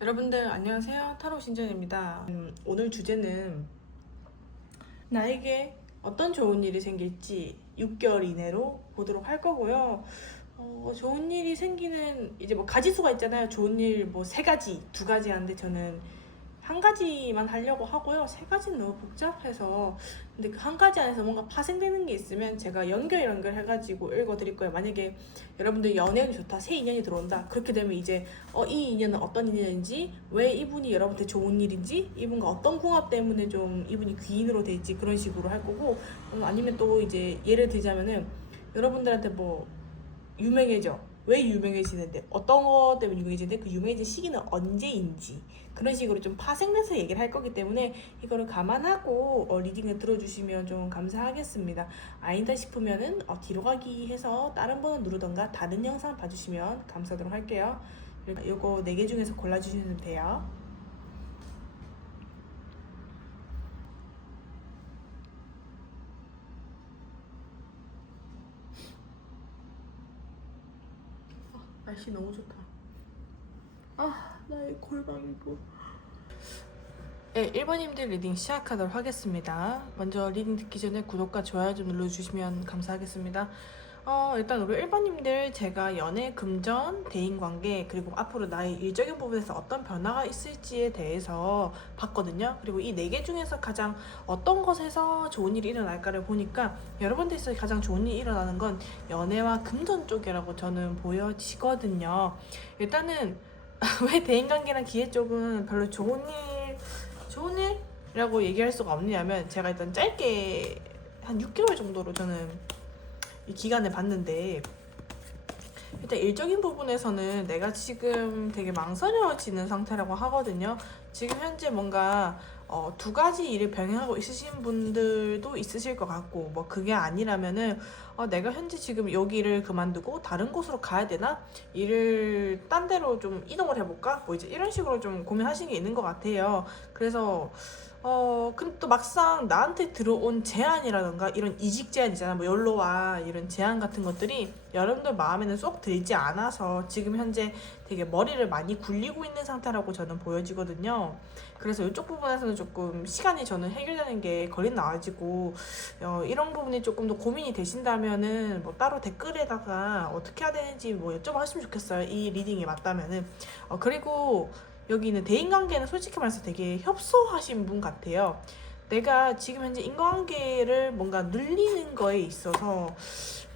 여러분들 안녕하세요. 타로 신전입니다. 오늘 주제는 나에게 어떤 좋은 일이 생길지 6개월 이내로 보도록 할 거고요. 좋은 일이 생기는 이제 뭐 가지수가 있잖아요. 좋은 일 뭐 3가지, 2가지 하는데 저는 한 가지만 하려고 하고요. 3가지는 너무 복잡해서. 근데 그 한 가지 안에서 뭔가 파생되는 게 있으면 제가 연결 해가지고 읽어드릴 거예요. 만약에 여러분들 연애운이 좋다, 새 인연이 들어온다. 그렇게 되면 이제 이 인연은 어떤 인연인지, 왜 이분이 여러분한테 좋은 일인지, 이분과 어떤 궁합 때문에 좀 이분이 귀인으로 될지 그런 식으로 할 거고, 아니면 또 이제 예를 들자면은 여러분들한테 뭐 유명해져. 왜 유명해지는데, 어떤 거 때문에 유명해지는데, 그 유명해진 시기는 언제인지 그런 식으로 좀 파생돼서 얘기를 할 거기 때문에 이거를 감안하고 리딩을 들어주시면 좀 감사하겠습니다. 아니다 싶으면은 뒤로 가기 해서 다른 번호 누르던가 다른 영상 봐주시면 감사하도록 할게요. 요거 4개 중에서 골라주시면 돼요. 날씨 너무 좋다. 나의 골반이고. 네, 1번님들 리딩 시작하도록 하겠습니다. 먼저 리딩 듣기 전에 구독과 좋아요 좀 눌러주시면 감사하겠습니다. 일단 우리 1번님들 제가 연애, 금전, 대인관계, 그리고 앞으로 나의 일적인 부분에서 어떤 변화가 있을지에 대해서 봤거든요. 그리고 이 4개 중에서 가장 어떤 것에서 좋은 일이 일어날까를 보니까 여러분들에서 가장 좋은 일이 일어나는 건 연애와 금전 쪽이라고 저는 보여지거든요. 일단은 왜 대인관계랑 기회 쪽은 별로 좋은 일이라고 얘기할 수가 없냐면, 제가 일단 짧게 한 6개월 정도로 저는 이 기간을 봤는데, 일단 일적인 부분에서는 내가 지금 되게 망설여지는 상태라고 하거든요. 지금 현재 뭔가 2가지 일을 병행하고 있으신 분들도 있으실 것 같고, 뭐 그게 아니라면은 내가 현재 지금 여기를 그만두고 다른 곳으로 가야 되나? 일을 딴 데로 좀 이동을 해볼까? 뭐 이제 이런 식으로 좀 고민하시는 게 있는 것 같아요. 그래서 근데 또 막상 나한테 들어온 제안이라던가 이런 이직 제안 있잖아, 뭐 연로와 이런 제안 같은 것들이 여러분들 마음에는 쏙 들지 않아서 지금 현재 되게 머리를 많이 굴리고 있는 상태라고 저는 보여지거든요. 그래서 이쪽 부분에서는 조금 시간이 저는 해결되는 게 걸린다가지고 이런 부분이 조금 더 고민이 되신다면은 뭐 따로 댓글에다가 어떻게 해야 되는지 뭐 여쭤봐주시면 좋겠어요. 이 리딩이 맞다면은. 그리고 여기는 대인관계는 솔직히 말해서 되게 협소하신 분 같아요. 내가 지금 현재 인간관계를 뭔가 늘리는 거에 있어서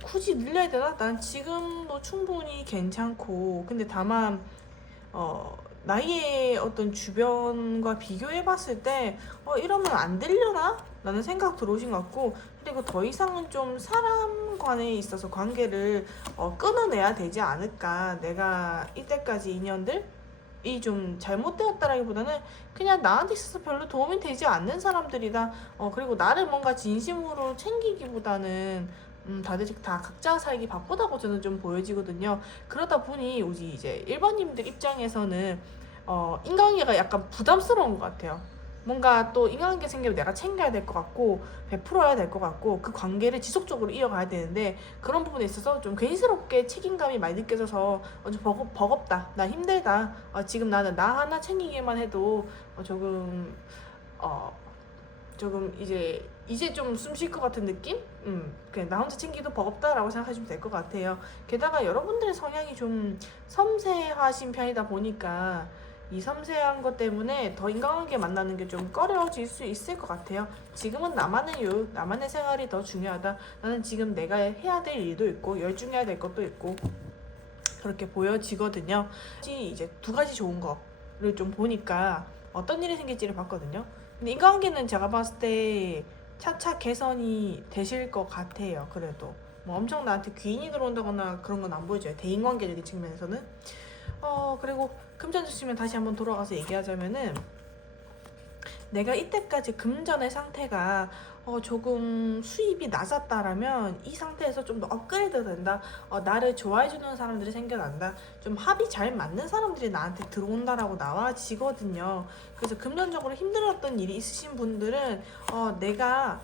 굳이 늘려야 되나? 난 지금도 충분히 괜찮고, 근데 다만 나의 어떤 주변과 비교해봤을 때 이러면 안 되려나? 라는 생각 들어오신 것 같고, 그리고 더 이상은 좀 사람 간에 있어서 관계를 끊어내야 되지 않을까. 내가 이때까지 인연들 이 좀 잘못되었다라기보다는 그냥 나한테 있어서 별로 도움이 되지 않는 사람들이다. 그리고 나를 뭔가 진심으로 챙기기보다는 다들 다 각자 살기 바쁘다고 저는 좀 보여지거든요. 그러다 보니 우리 이제 1번님들 입장에서는 인간관계가 약간 부담스러운 것 같아요. 뭔가 또 인간관계 생기면 내가 챙겨야 될 것 같고 베풀어야 될 것 같고 그 관계를 지속적으로 이어가야 되는데, 그런 부분에 있어서 좀 괜스럽게 책임감이 많이 느껴져서 좀 버겁다, 나 힘들다, 지금 나는 나 하나 챙기기만 해도 조금 이제 좀 숨 쉴 것 같은 느낌? 그냥 나 혼자 챙기도 버겁다라고 생각하시면 될 것 같아요. 게다가 여러분들의 성향이 좀 섬세하신 편이다 보니까 이 섬세한 것 때문에 더 인간관계 만나는 게 좀 꺼려질 수 있을 것 같아요. 지금은 나만의 여유, 나만의 생활이 더 중요하다. 나는 지금 내가 해야 될 일도 있고 열중해야 될 것도 있고 그렇게 보여지거든요. 이제 2가지 좋은 거를 좀 보니까 어떤 일이 생길지를 봤거든요. 근데 인간관계는 제가 봤을 때 차차 개선이 되실 것 같아요. 그래도 뭐 엄청 나한테 귀인이 들어온다거나 그런 건 안 보여줘요. 대인관계적인 측면에서는. 그리고 금전 주시면 다시 한번 돌아가서 얘기하자면은, 내가 이때까지 금전의 상태가 조금 수입이 낮았다라면 이 상태에서 좀 더 업그레이드 된다. 나를 좋아해주는 사람들이 생겨난다. 좀 합이 잘 맞는 사람들이 나한테 들어온다라고 나와지거든요. 그래서 금전적으로 힘들었던 일이 있으신 분들은 내가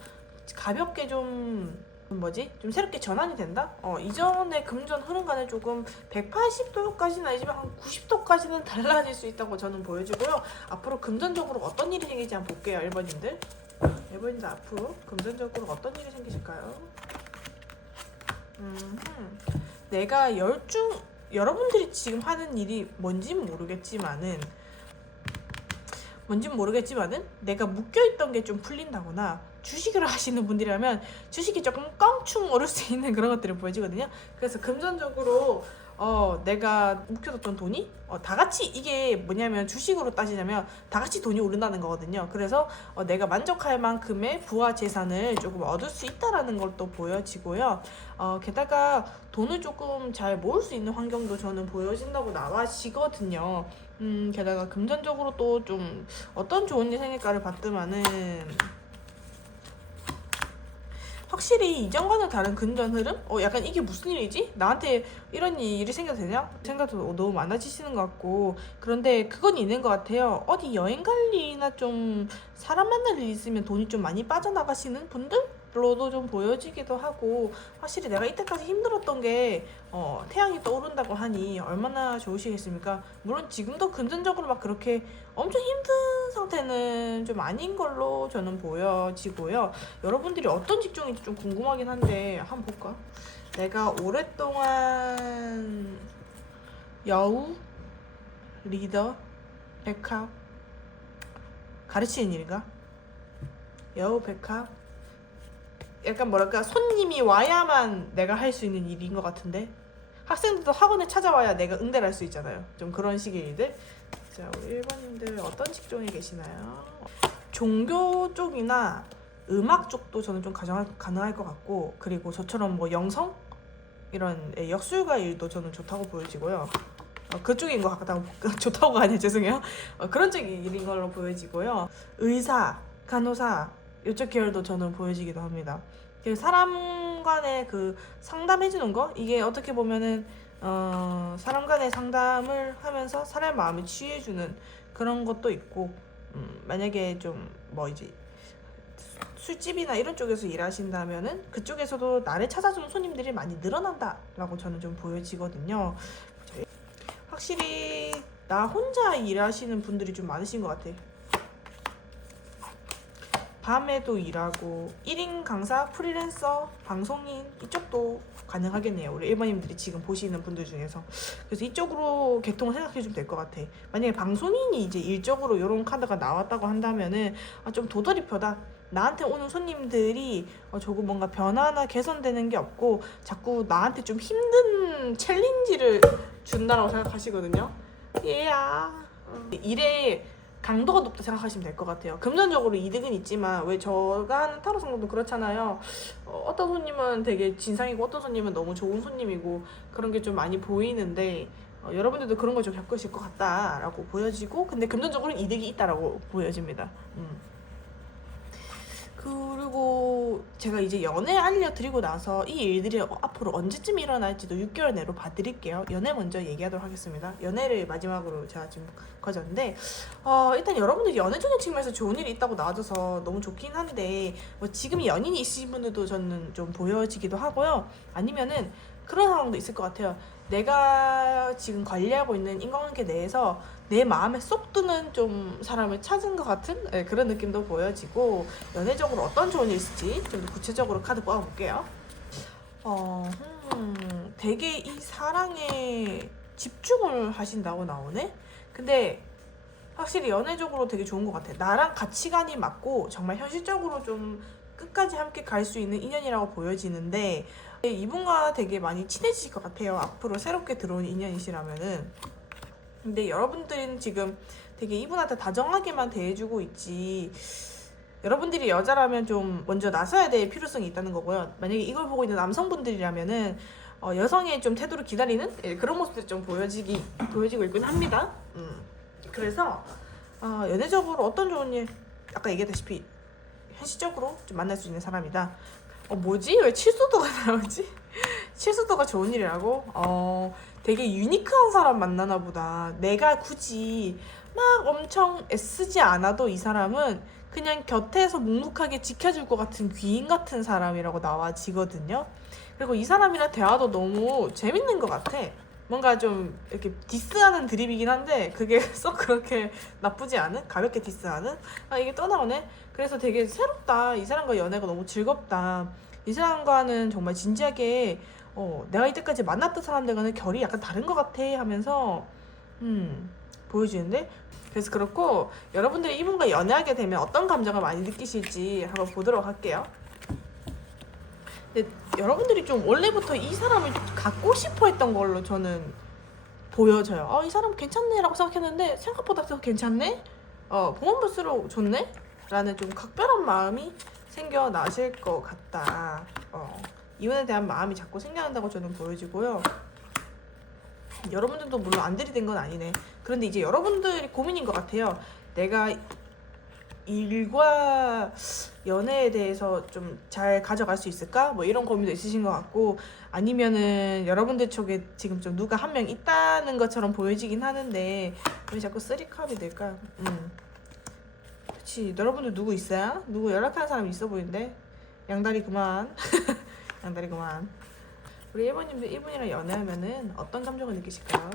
가볍게 좀 좀 새롭게 전환이 된다? 이전의 금전 흐름과는 조금 180도까지는 아니지만 한 90도까지는 달라질 수 있다고 저는 보여지고요. 앞으로 금전적으로 어떤 일이 생기지 한번 볼게요, 1번님들. 1번님들 앞으로 금전적으로 어떤 일이 생기실까요? 내가 여러분들이 지금 하는 일이 뭔진 모르겠지만은 내가 묶여있던 게 좀 풀린다거나 주식을 하시는 분들이라면 주식이 조금 껑충 오를 수 있는 그런 것들이 보여지거든요. 그래서 금전적으로 내가 묵혀뒀던 돈이 다 같이, 이게 뭐냐면 주식으로 따지자면 다 같이 돈이 오른다는 거거든요. 그래서 내가 만족할 만큼의 부와 재산을 조금 얻을 수 있다라는 걸 또 보여지고요. 게다가 돈을 조금 잘 모을 수 있는 환경도 저는 보여진다고 나와지거든요. 게다가 금전적으로 또 좀 어떤 좋은 일 생길까를 봤더만은 확실히 이전과는 다른 금전 흐름? 약간 이게 무슨 일이지? 나한테 이런 일이 생겨도 되냐? 생각도 너무 많아지시는 것 같고, 그런데 그건 있는 것 같아요. 어디 여행 갈 일이나 좀 사람 만날 일 있으면 돈이 좀 많이 빠져나가시는 분들로도 좀 보여지기도 하고, 확실히 내가 이때까지 힘들었던 게 태양이 떠오른다고 하니 얼마나 좋으시겠습니까? 물론 지금도 금전적으로 막 그렇게 엄청 힘든 상태는 좀 아닌 걸로 저는 보여지고요. 여러분들이 어떤 직종인지 좀 궁금하긴 한데 한번 볼까? 내가 오랫동안 여우, 리더, 백합 가르치는 일인가? 여우, 백합, 약간 뭐랄까 손님이 와야만 내가 할 수 있는 일인 것 같은데, 학생들도 학원에 찾아와야 내가 응대를 할 수 있잖아요. 좀 그런 식의 일들. 자, 우리 1번님들 어떤 직종에 계시나요? 종교 쪽이나 음악 쪽도 저는 좀 가능할 것 같고, 그리고 저처럼 뭐 영성? 이런 역술가 일도 저는 좋다고 보여지고요. 그쪽인 것 같다고 좋다고가 아니에요, 죄송해요. 그런 쪽이 일인 걸로 보여지고요. 의사, 간호사 이쪽 계열도 저는 보여지기도 합니다. 사람 간의 그 상담해주는 거, 이게 어떻게 보면은 사람 간의 상담을 하면서 사람의 마음을 치유해주는 그런 것도 있고, 만약에 좀 뭐 이제 술집이나 이런 쪽에서 일하신다면은 그쪽에서도 나를 찾아주는 손님들이 많이 늘어난다라고 저는 좀 보여지거든요. 확실히 나 혼자 일하시는 분들이 좀 많으신 것 같아. 밤에도 일하고 1인 강사, 프리랜서, 방송인 이쪽도 가능하겠네요. 우리 1번님들이 지금 보시는 분들 중에서. 그래서 이쪽으로 개통을 생각해 주면 될 것 같아. 만약에 방송인이 이제 일적으로 이런 카드가 나왔다고 한다면은 좀 도돌이표다. 나한테 오는 손님들이 조금 뭔가 변화나 개선되는 게 없고 자꾸 나한테 좀 힘든 챌린지를 준다라고 생각하시거든요. 얘야. 일에 강도가 높다 생각하시면 될 것 같아요. 금전적으로 이득은 있지만, 왜 제가 하는 타로 상담도 그렇잖아요. 어떤 손님은 되게 진상이고 어떤 손님은 너무 좋은 손님이고 그런 게 좀 많이 보이는데, 여러분들도 그런 걸 좀 겪으실 것 같다라고 보여지고, 근데 금전적으로는 이득이 있다라고 보여집니다. 그리고 제가 이제 연애 알려드리고 나서 이 일들이 앞으로 언제쯤 일어날지도 6개월 내로 봐드릴게요. 연애 먼저 얘기하도록 하겠습니다. 연애를 마지막으로 제가 지금 가졌는데, 일단 여러분들이 연애적인 측면에서 좋은 일이 있다고 나와줘서 너무 좋긴 한데, 뭐 지금 연인이 있으신 분들도 저는 좀 보여지기도 하고요. 아니면은 그런 상황도 있을 것 같아요. 내가 지금 관리하고 있는 인간관계 내에서 내 마음에 쏙 드는 좀 사람을 찾은 것 같은 그런 느낌도 보여지고, 연애적으로 어떤 좋은 일이 있을지 좀 더 구체적으로 카드 뽑아볼게요. 되게 이 사랑에 집중을 하신다고 나오네? 근데 확실히 연애적으로 되게 좋은 것 같아. 나랑 가치관이 맞고 정말 현실적으로 좀 끝까지 함께 갈 수 있는 인연이라고 보여지는데, 이분과 되게 많이 친해지실 것 같아요. 앞으로 새롭게 들어온 인연이시라면은. 근데 여러분들은 지금 되게 이분한테 다정하게만 대해주고 있지, 여러분들이 여자라면 좀 먼저 나서야 될 필요성이 있다는 거고요. 만약에 이걸 보고 있는 남성분들이라면은 여성의 좀 태도를 기다리는 그런 모습들이 좀 보여지고 있긴 합니다. 그래서 연애적으로 어떤 좋은 일, 아까 얘기했다시피 현실적으로 좀 만날 수 있는 사람이다. 뭐지? 왜 칠수도가 나오지? 칠수도가 좋은 일이라고? 되게 유니크한 사람 만나나 보다. 내가 굳이 막 엄청 애쓰지 않아도 이 사람은 그냥 곁에서 묵묵하게 지켜줄 것 같은 귀인 같은 사람이라고 나와지거든요. 그리고 이 사람이랑 대화도 너무 재밌는 것 같아. 뭔가 좀 이렇게 디스하는 드립이긴 한데 그게 썩 그렇게 나쁘지 않은? 가볍게 디스하는? 이게 또 나오네? 그래서 되게 새롭다. 이 사람과 연애가 너무 즐겁다. 이 사람과는 정말 진지하게 내가 이때까지 만났던 사람들과는 결이 약간 다른 것 같아 하면서 보여주는데, 그래서 그렇고 여러분들이 이분과 연애하게 되면 어떤 감정을 많이 느끼실지 한번 보도록 할게요. 근데 여러분들이 좀 원래부터 이 사람을 갖고 싶어 했던 걸로 저는 보여져요. 이 사람 괜찮네 라고 생각했는데 생각보다 더 괜찮네? 보면 볼수록 좋네? 라는 좀 각별한 마음이 생겨나실 것 같다. 이혼에 대한 마음이 자꾸 생겨난다고 저는 보여지고요. 여러분들도 물론 안 들이댄 건 아니네. 그런데 이제 여러분들이 고민인 것 같아요. 내가 일과 연애에 대해서 좀 잘 가져갈 수 있을까? 뭐 이런 고민도 있으신 것 같고, 아니면은 여러분들 쪽에 지금 좀 누가 한 명 있다는 것처럼 보여지긴 하는데 왜 자꾸 쓰리컵이 될까? 그치, 여러분들 누구 있어요? 누구 연락하는 사람 있어 보이는데? 양다리 그만. 양다리 그만. 우리 1번님들 이분이랑 연애하면은 어떤 감정을 느끼실까요?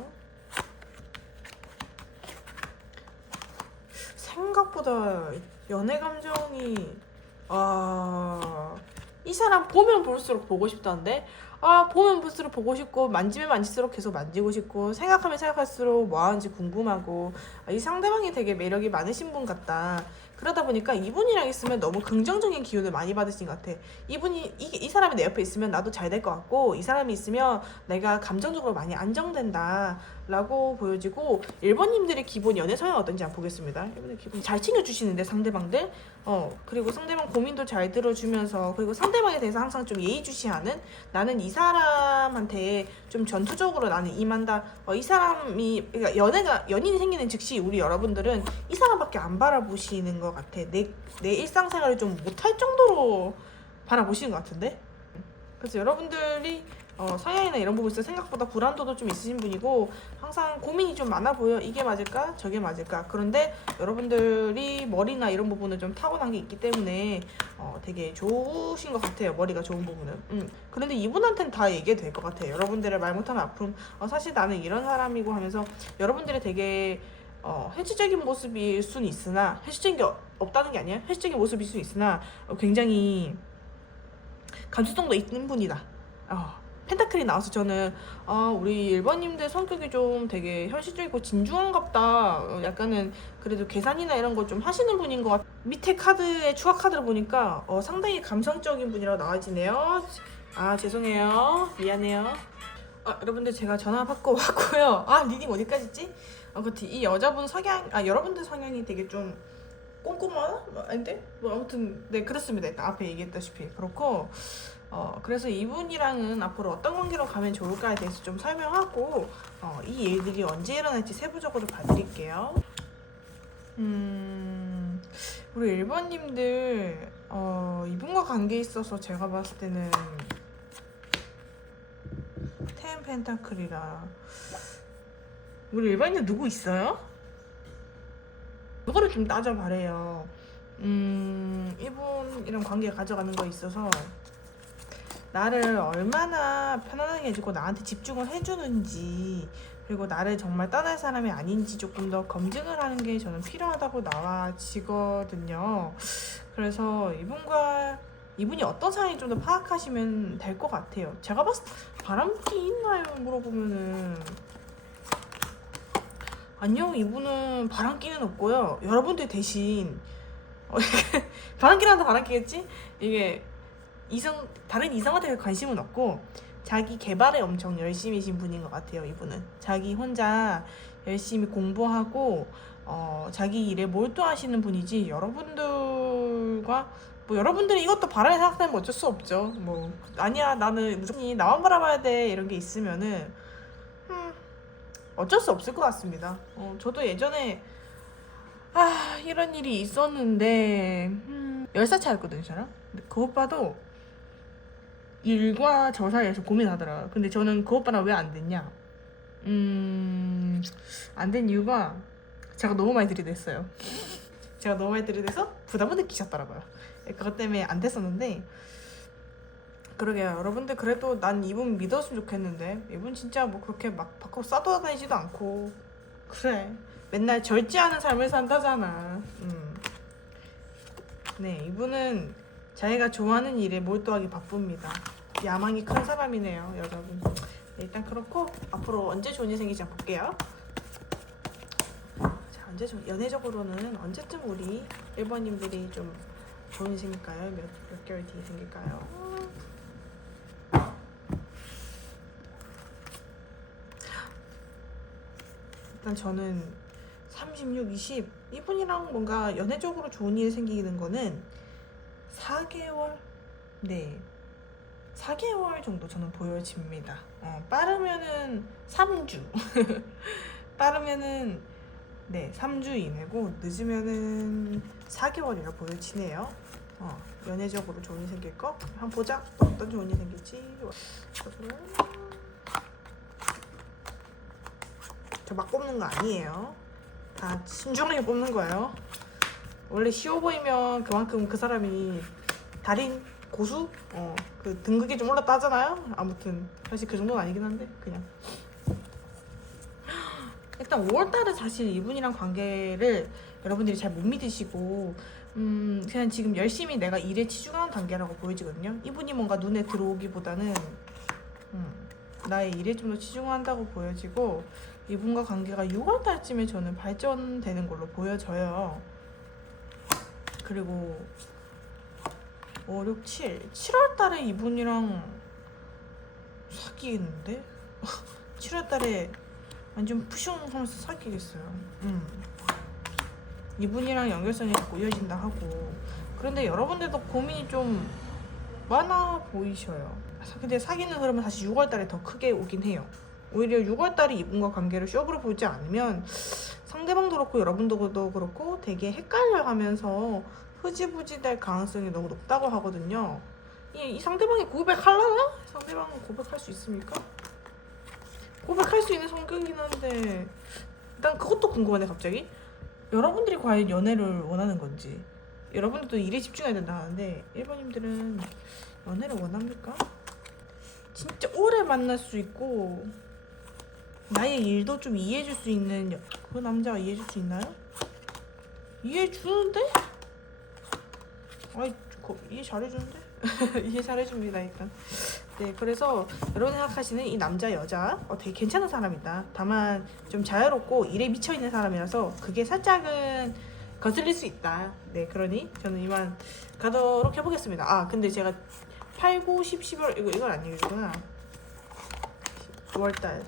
생각보다 연애 감정이 이 사람 보면 볼수록 보고 싶다는데, 보면 볼수록 보고 싶고 만지면 만질수록 계속 만지고 싶고 생각하면 생각할수록 뭐 하는지 궁금하고, 이 상대방이 되게 매력이 많으신 분 같다. 그러다 보니까 이분이랑 있으면 너무 긍정적인 기운을 많이 받으신 것 같아. 이 사람이 내 옆에 있으면 나도 잘 될 것 같고, 이 사람이 있으면 내가 감정적으로 많이 안정된다 라고 보여지고, 1번님들의 기본 연애 성향 어떤지 한번 보겠습니다. 1번의 기본 잘 챙겨주시는데 상대방들, 그리고 상대방 고민도 잘 들어주면서, 그리고 상대방에 대해서 항상 좀 예의주시하는, 나는 이 사람한테 좀 전투적으로 나는 임한다. 이 사람이, 그러니까 연인이 생기는 즉시 우리 여러분들은 이 사람밖에 안 바라보시는 것 같아. 내 일상생활을 좀 못할 정도로 바라보시는 것 같은데. 그래서 여러분들이 성향이나 이런 부분에서 생각보다 불안도도 좀 있으신 분이고, 항상 고민이 좀 많아 보여. 이게 맞을까? 저게 맞을까? 그런데 여러분들이 머리나 이런 부분은 좀 타고난 게 있기 때문에 되게 좋으신 것 같아요. 머리가 좋은 부분은. 그런데 이분한테는 다 얘기해도 될 것 같아요. 여러분들의 말 못하는 아픔, 사실 나는 이런 사람이고 하면서 여러분들이 되게 혜지적인 모습일 수는 있으나, 혜지적인 게 없다는 게 아니야. 혜지적인 모습일 수 있으나 굉장히 감수성도 있는 분이다. 펜타클이 나와서 저는 우리 1번님들 성격이 좀 되게 현실적이고 진중한갑다. 약간은 그래도 계산이나 이런 거 좀 하시는 분인 것 같아. 밑에 카드에 추가 카드를 보니까 상당히 감성적인 분이라고 나와지네요. 죄송해요. 미안해요. 여러분들 제가 전화 받고 왔고요. 리딩 어디까지 있지? 그치, 이 여자분 성향, 여러분들 성향이 되게 좀 꼼꼼하나? 아닌데? 아무튼 네, 그렇습니다. 일단 앞에 얘기했다시피 그렇고, 그래서 이분이랑은 앞으로 어떤 관계로 가면 좋을까에 대해서 좀 설명하고, 이 일들이 언제 일어날지 세부적으로 봐드릴게요. 우리 1번님들 이분과 관계에 있어서 제가 봤을 때는 텐 펜타클이라, 우리 1번님 누구 있어요? 그거를 좀 따져봐래요. 이분이랑 관계 가져가는 거에 있어서 나를 얼마나 편안하게 해주고 나한테 집중을 해주는지, 그리고 나를 정말 떠날 사람이 아닌지 조금 더 검증을 하는 게 저는 필요하다고 나와지거든요. 그래서 이분이 어떤 상황인지 좀 더 파악하시면 될 것 같아요. 제가 봤을 때 바람기 있나요? 물어보면은 아니요, 이분은 바람기는 없고요. 여러분들 대신 바람기란다 바람기겠지? 이게 다른 이성한테 관심은 없고 자기 개발에 엄청 열심히신 분인 것 같아요. 이분은 자기 혼자 열심히 공부하고 자기 일에 몰두하시는 분이지, 여러분들과 여러분들이 이것도 바라게 생각하면 어쩔 수 없죠. 아니야 나는 무조건 나만 바라봐야 돼 이런 게 있으면은 어쩔 수 없을 것 같습니다. 저도 예전에 이런 일이 있었는데 10살 차였거든요 저랑. 근데 그 오빠도 일과 저 사이에서 고민하더라. 근데 저는 그 오빠랑 왜 안 됐냐? 안 된 이유가 제가 너무 많이 들이댔어요. 제가 너무 많이 들이대서 부담을 느끼셨더라고요. 그것 때문에 안 됐었는데, 그러게요. 여러분들 그래도 난 이분 믿었으면 좋겠는데, 이분 진짜 뭐 그렇게 막 밖으로 싸돌아다니지도 않고, 그래 맨날 절제하는 삶을 산다잖아. 네, 이분은 자기가 좋아하는 일에 몰두하기 바쁩니다. 야망이 큰 사람이네요, 여러분. 네, 일단 그렇고 앞으로 언제 좋은 일 생기지 볼게요. 자, 언제 연애적으로는 언제쯤 우리 1번님들이 좀 좋은 일 생길까요? 몇 개월 뒤에 생길까요? 일단 저는 36, 20 이분이랑 뭔가 연애적으로 좋은 일이 생기는 거는 4개월? 네, 4개월 정도 저는 보여집니다. 빠르면은 3주 빠르면은 네 3주 이내고 늦으면은 4개월이라 보여지네요. 연애적으로 좋은 일 생길 거 한번 보자. 어떤 좋은 일 생길지. 저 막 뽑는 거 아니에요. 다 신중하게 뽑는 거예요. 원래 쉬워 보이면 그만큼 그 사람이 달인 고수? 그 등급이 좀 올랐다 하잖아요. 아무튼 사실 그 정도는 아니긴 한데 그냥 일단 5월달은 사실 이분이랑 관계를 여러분들이 잘 못 믿으시고 그냥 지금 열심히 내가 일에 치중하는 단계라고 보여지거든요. 이분이 뭔가 눈에 들어오기보다는 나의 일에 좀 더 치중한다고 보여지고, 이분과 관계가 6월달쯤에 저는 발전되는 걸로 보여져요. 그리고 5, 6, 7 7월달에 이분이랑 사귀겠는데? 7월달에 완전 푸슝하면서 사귀겠어요. 이분이랑 연결성이 자꾸 이어진다 하고. 그런데 여러분들도 고민이 좀 많아 보이셔요. 근데 사귀는 흐름은 사실 6월달에 더 크게 오긴 해요. 오히려 6월달에 이분과 관계를 쇼부로 보지 않으면 상대방도 그렇고 여러분도 그렇고 되게 헷갈려하면서 흐지부지 될 가능성이 너무 높다고 하거든요. 이 상대방이 고백하려나? 상대방은 고백할 수 있습니까? 고백할 수 있는 성격이긴 한데 난 그것도 궁금하네 갑자기. 여러분들이 과연 연애를 원하는 건지. 여러분들도 일에 집중해야 된다 하는데 1번님들은 연애를 원합니까? 진짜 오래 만날 수 있고 나의 일도 좀 이해해줄 수 있는 그 남자가 이해해줄 수 있나요? 이해해주는데? 아이 이해 잘해주는데? 이해 잘해줍니다 일단. 네, 그래서 여러분 생각하시는 이 남자 여자 되게 괜찮은 사람이다. 다만 좀 자유롭고 일에 미쳐있는 사람이라서 그게 살짝은 거슬릴 수 있다. 네, 그러니 저는 이만 가도록 해보겠습니다. 아 근데 제가 8, 9, 10, 11월 이건 아니구나. 9월달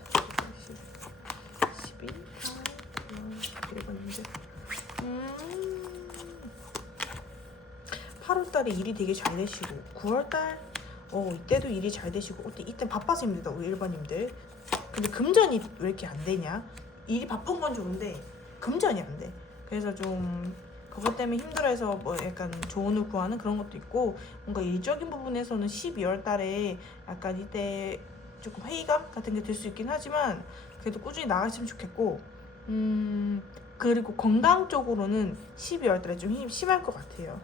12, 11번인데 8월달에 일이 되게 잘 되시고 9월달 이때도 일이 잘 되시고 이때 바빠서 힘들다 우리 1번님들. 근데 금전이 왜 이렇게 안 되냐? 일이 바쁜 건 좋은데 금전이 안 돼. 그래서 좀 그것 때문에 힘들어해서 뭐 약간 조언을 구하는 그런 것도 있고, 뭔가 일적인 부분에서는 12월 달에 약간 이때 조금 회의감 같은 게 들 수 있긴 하지만 그래도 꾸준히 나가시면 좋겠고, 그리고 건강 쪽으로는 12월 달에 좀 힘이 심할 것 같아요.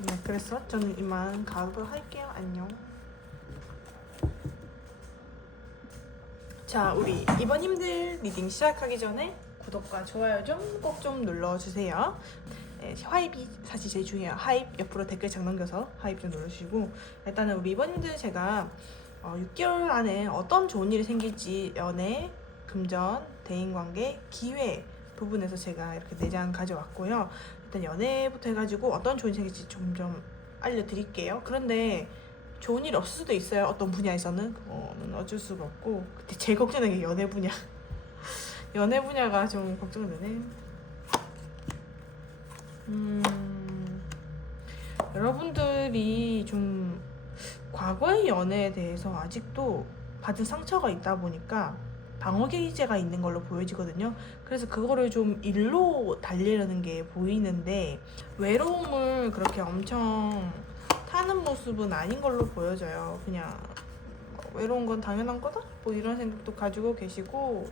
네, 그래서 저는 이만 가도록 할게요. 안녕. 자, 우리 이번님들 리딩 시작하기 전에 구독과 좋아요 좀 꼭 좀 눌러주세요. 네, 하입이 사실 제일 중요해요. 하입 옆으로 댓글 장 넘겨서 하입 좀 눌러주시고, 일단은 우리 이번님들 제가 6개월 안에 어떤 좋은 일이 생길지 연애, 금전, 대인관계, 기회 부분에서 제가 이렇게 4장 가져왔고요. 일단 연애부터 해가지고 어떤 좋은 일이 생길지 좀 알려드릴게요. 그런데 좋은 일 없을 수도 있어요. 어떤 분야에서는 그거는 어쩔 수가 없고. 근데 제일 걱정되는 게 연애 분야. 연애 분야가 좀 걱정되네. 여러분들이 좀 과거의 연애에 대해서 아직도 받은 상처가 있다 보니까 방어 기제가 있는 걸로 보여지거든요. 그래서 그거를 좀 일로 달래려는 게 보이는데, 외로움을 그렇게 엄청 타는 사는 모습은 아닌 걸로 보여져요. 그냥 외로운 건 당연한 거다? 뭐 이런 생각도 가지고 계시고,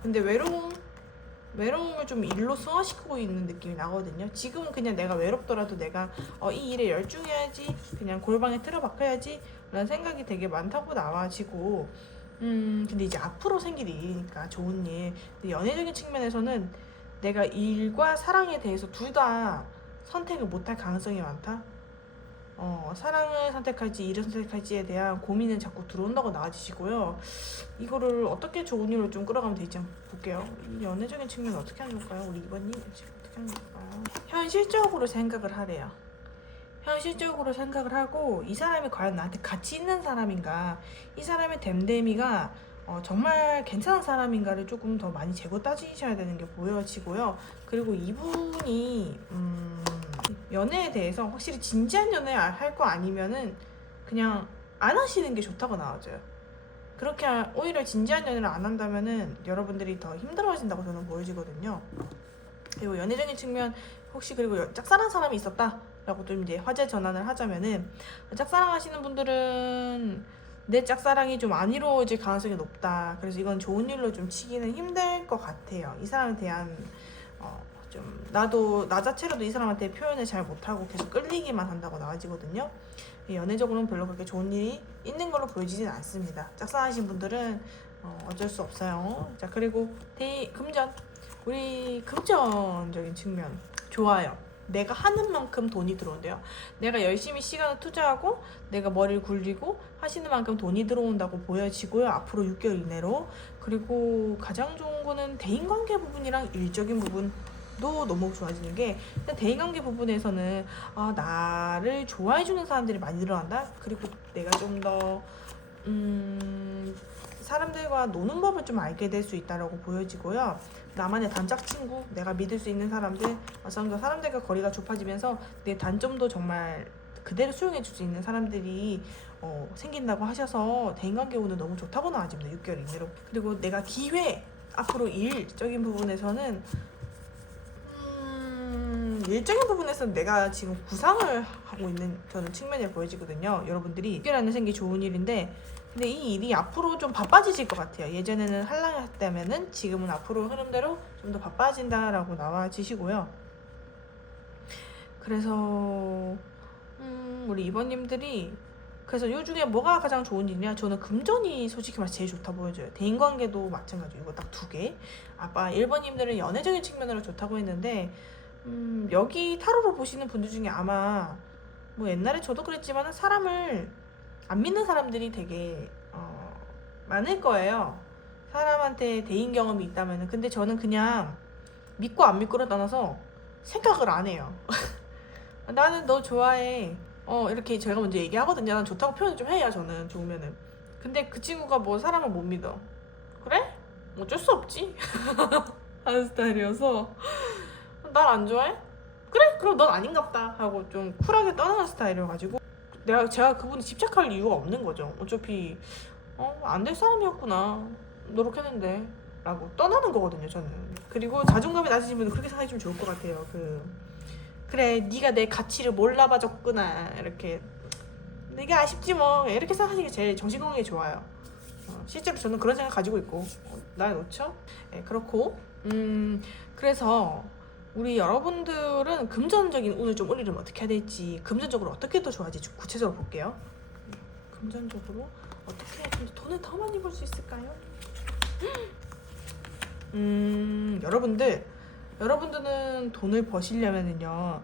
근데 외로움을 좀 일로 승화시키고 있는 느낌이 나거든요. 지금은 그냥 내가 외롭더라도 내가 이 일에 열중해야지, 그냥 골방에 틀어박혀야지 라는 생각이 되게 많다고 나와지고, 근데 이제 앞으로 생길 일이니까 좋은 일. 근데 연애적인 측면에서는 내가 일과 사랑에 대해서 둘 다 선택을 못할 가능성이 많다. 사랑을 선택할지 일을 선택할지에 대한 고민은 자꾸 들어온다고 나와주시고요. 이거를 어떻게 좋은 일로 좀 끌어가면 될지 한번 볼게요. 이 연애적인 측면은 어떻게 하면 좋을까요? 우리 이번님 지금 어떻게 하면 좋을까요? 현실적으로 생각을 하래요. 현실적으로 생각을 하고 이 사람이 과연 나한테 가치 있는 사람인가, 이 사람의 됨됨이가 정말 괜찮은 사람인가를 조금 더 많이 재고 따지셔야 되는 게 보여지고요. 그리고 이분이 연애에 대해서 확실히 진지한 연애 할 거 아니면은 그냥 안 하시는 게 좋다고 나와져요. 그렇게 오히려 진지한 연애를 안 한다면은 여러분들이 더 힘들어진다고 저는 보여지거든요. 그리고 연애적인 측면, 혹시 그리고 짝사랑한 사람이 있었다 라고 좀 이제 화제 전환을 하자면은, 짝사랑하시는 분들은 내 짝사랑이 좀 안 이루어질 가능성이 높다. 그래서 이건 좋은 일로 좀 치기는 힘들 것 같아요. 이 사람에 대한 좀 나 자체로도 이 사람한테 표현을 잘 못하고 계속 끌리기만 한다고 나와지거든요. 연애적으로는 별로 그렇게 좋은 일이 있는 걸로 보여지진 않습니다. 짝사랑하신 분들은 어쩔 수 없어요. 자, 그리고 금전. 우리 금전적인 측면 좋아요. 내가 하는 만큼 돈이 들어온대요. 내가 열심히 시간을 투자하고 내가 머리를 굴리고 하시는 만큼 돈이 들어온다고 보여지고요. 앞으로 6개월 이내로. 그리고 가장 좋은 거는 대인관계 부분이랑 일적인 부분도 너무 좋아지는 게, 일단 대인관계 부분에서는 나를 좋아해주는 사람들이 많이 늘어난다. 그리고 내가 좀 더 사람들과 노는 법을 좀 알게 될 수 있다라고 보여지고요. 나만의 단짝 친구, 내가 믿을 수 있는 사람들, 사람들과 거리가 좁아지면서 내 단점도 정말 그대로 수용해 줄 수 있는 사람들이 생긴다고 하셔서 대인관계 운은 너무 좋다고 나와집니다. 6개월 이내로. 그리고 내가 기회, 앞으로 일적인 부분에서는 일적인 부분에서는 내가 지금 구상을 하고 있는 저는 측면이 보여지거든요. 여러분들이 6개월 안에 생기 좋은 일인데, 근데 이 일이 앞으로 좀 바빠지실 것 같아요. 예전에는 한량했다면은 지금은 앞으로 흐름대로 좀 더 바빠진다라고 나와지시고요. 그래서 우리 이번님들이, 그래서 요 중에 뭐가 가장 좋은 일이냐? 저는 금전이 솔직히 말해서 제일 좋다 보여져요. 대인관계도 마찬가지고 이거 딱 2개. 아까 1번님들은 연애적인 측면으로 좋다고 했는데, 여기 타로로 보시는 분들 중에 아마 뭐 옛날에 저도 그랬지만 사람을 안 믿는 사람들이 되게 많을 거예요. 사람한테 대인 경험이 있다면은. 근데 저는 그냥 믿고 안 믿고를 떠나서 생각을 안 해요. 나는 너 좋아해. 이렇게 제가 먼저 얘기하거든요. 난 좋다고 표현을 좀 해요. 저는 좋으면은. 근데 그 친구가 뭐 사람을 못 믿어. 그래? 어쩔 수 없지. 하는 스타일이어서, 날 안 좋아해? 그래? 그럼 넌 아닌갑다 하고 좀 쿨하게 떠나는 스타일이어가지고, 제가 그분이 집착할 이유가 없는 거죠. 어차피 안 될 사람이었구나, 노력했는데 라고 떠나는 거거든요, 저는. 그리고 자존감이 낮으신 분은 그렇게 생각하시면 좋을 것 같아요. 그래, 네가 내 가치를 몰라봐줬구나, 이렇게. 되게 아쉽지 뭐, 이렇게 생각하시는 게 제일 정신건강에 좋아요. 실제로 저는 그런 생각 가지고 있고, 날 놓쳐? 네, 그렇고 그래서 우리 여러분들은 금전적인 운을 좀 올리려면 어떻게 해야 될지, 금전적으로 어떻게 더 좋아질지 구체적으로 볼게요. 금전적으로 어떻게 해야 돈을 더 많이 벌 수 있을까요? 여러분들은 돈을 버시려면은요,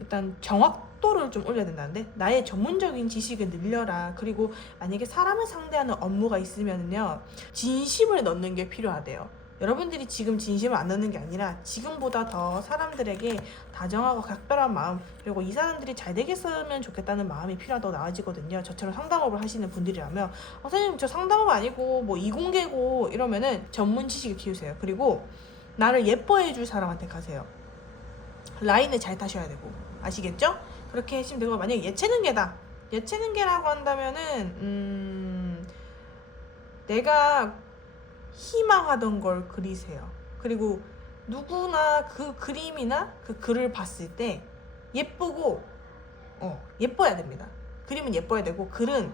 일단 정확도를 좀 올려야 된다는데, 나의 전문적인 지식을 늘려라. 그리고 만약에 사람을 상대하는 업무가 있으면은요, 진심을 넣는 게 필요하대요. 여러분들이 지금 진심을 안 넣는 게 아니라 지금보다 더 사람들에게 다정하고 각별한 마음, 그리고 이 사람들이 잘 되겠으면 좋겠다는 마음이 필요하다고 나와지거든요. 저처럼 상담업을 하시는 분들이라면, 선생님 저 상담업 아니고 뭐 이공계고 이러면은 전문 지식을 키우세요. 그리고 나를 예뻐해 줄 사람한테 가세요. 라인을 잘 타셔야 되고, 아시겠죠? 그렇게 하시면 되고, 만약에 예체능계다, 예체능계라고 한다면은 내가 희망하던 걸 그리세요. 그리고 누구나 그 그림이나 그 글을 봤을 때 예쁘고 예뻐야 됩니다. 그림은 예뻐야 되고 글은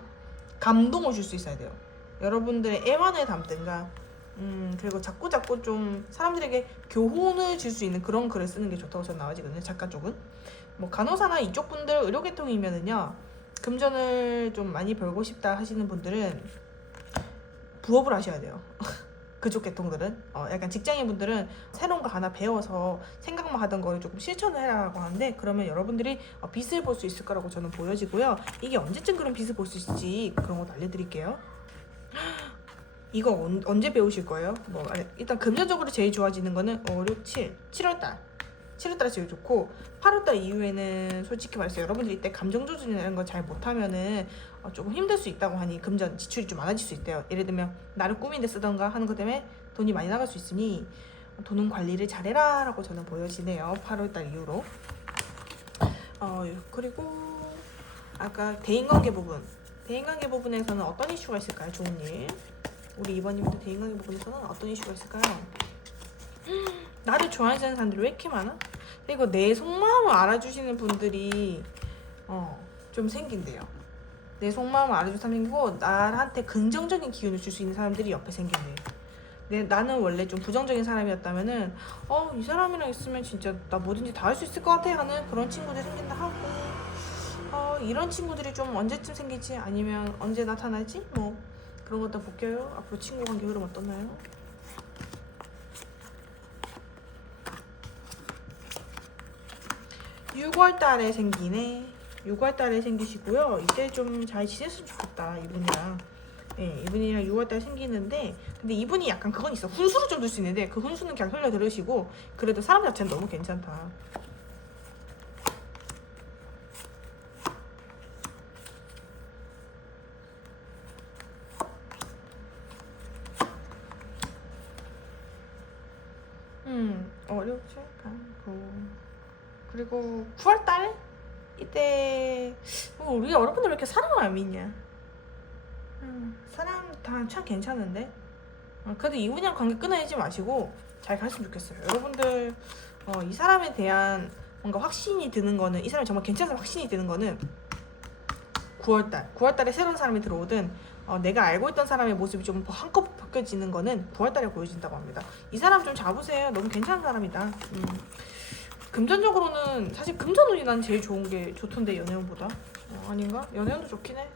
감동을 줄 수 있어야 돼요. 여러분들의 애환을 담든가 그리고 자꾸 좀 사람들에게 교훈을 줄 수 있는 그런 글을 쓰는 게 좋다고 저는 나와지거든요. 작가 쪽은. 뭐 간호사나 이쪽 분들 의료계통이면은요, 금전을 좀 많이 벌고 싶다 하시는 분들은 부업을 하셔야 돼요. 그쪽 계통들은 약간 직장인 분들은 새로운 거 하나 배워서 생각만 하던 거를 조금 실천을 해라고 하는데, 그러면 여러분들이 빛을 볼 수 있을 거라고 저는 보여지고요. 이게 언제쯤 그런 빛을 볼 수 있을지 그런 것도 알려드릴게요. 이거 언제 배우실 거예요? 뭐 일단 금전적으로 제일 좋아지는 거는 5, 6, 7, 7월달 7월달에 제일 좋고, 8월달 이후에는 솔직히 말해서 여러분들이 이때 감정 조절이라는 걸 잘 못하면은 조금 힘들 수 있다고 하니 금전 지출이 좀 많아질 수 있대요. 예를 들면 나를 꾸미는 데 쓰던가 하는 것 때문에 돈이 많이 나갈 수 있으니 돈 관리를 잘해라 라고 저는 보여지네요. 8월달 이후로. 그리고 아까 대인관계 부분에서는 어떤 이슈가 있을까요? 좋은 일. 우리 이번님도 대인관계 부분에서는 어떤 이슈가 있을까요? 나를 좋아하시는 사람들이 왜 이렇게 많아? 그리고 내 속마음을 알아주시는 분들이 좀 생긴대요. 내 속마음을 알아주는 사람이 생기고 나한테 긍정적인 기운을 줄 수 있는 사람들이 옆에 생긴대요. 나는 원래 좀 부정적인 사람이었다면은 이 사람이랑 있으면 진짜 나 뭐든지 다 할 수 있을 것 같아 하는 그런 친구들이 생긴다 하고, 이런 친구들이 좀 언제쯤 생기지? 아니면 언제 나타날지? 뭐 그런 것도 볼게요. 앞으로 친구 관계 흐름 어떠나요? 6월달에 생기네. 6월달에 생기시고요. 이때 좀 잘 지냈으면 좋겠다, 이분이랑. 네, 이분이랑 6월달에 생기는데, 근데 이분이 약간 그건 있어. 훈수를 좀 줄 수 있는데 그 훈수는 그냥 흘려 들으시고, 그래도 사람 자체는 너무 괜찮다. 어렵지 않고. 그리고 9월달 이때 우리 여러분들 왜 이렇게 사람을 안 믿냐? 사람 다 참 괜찮은데. 그래도 이분이랑 관계 끊어내지 마시고 잘 갔으면 좋겠어요. 여러분들 이 사람에 대한 뭔가 확신이 드는 거는, 이 사람이 정말 괜찮아서 확신이 드는 거는 9월달에 새로운 사람이 들어오든 내가 알고 있던 사람의 모습이 좀 한껏 바뀌어지는 거는 9월달에 보여진다고 합니다. 이 사람 좀 잡으세요. 너무 괜찮은 사람이다. 금전적으로는 사실 금전운이 난 제일 좋은 게 좋던데, 연애운보다. 아닌가? 연애운도 좋긴 해.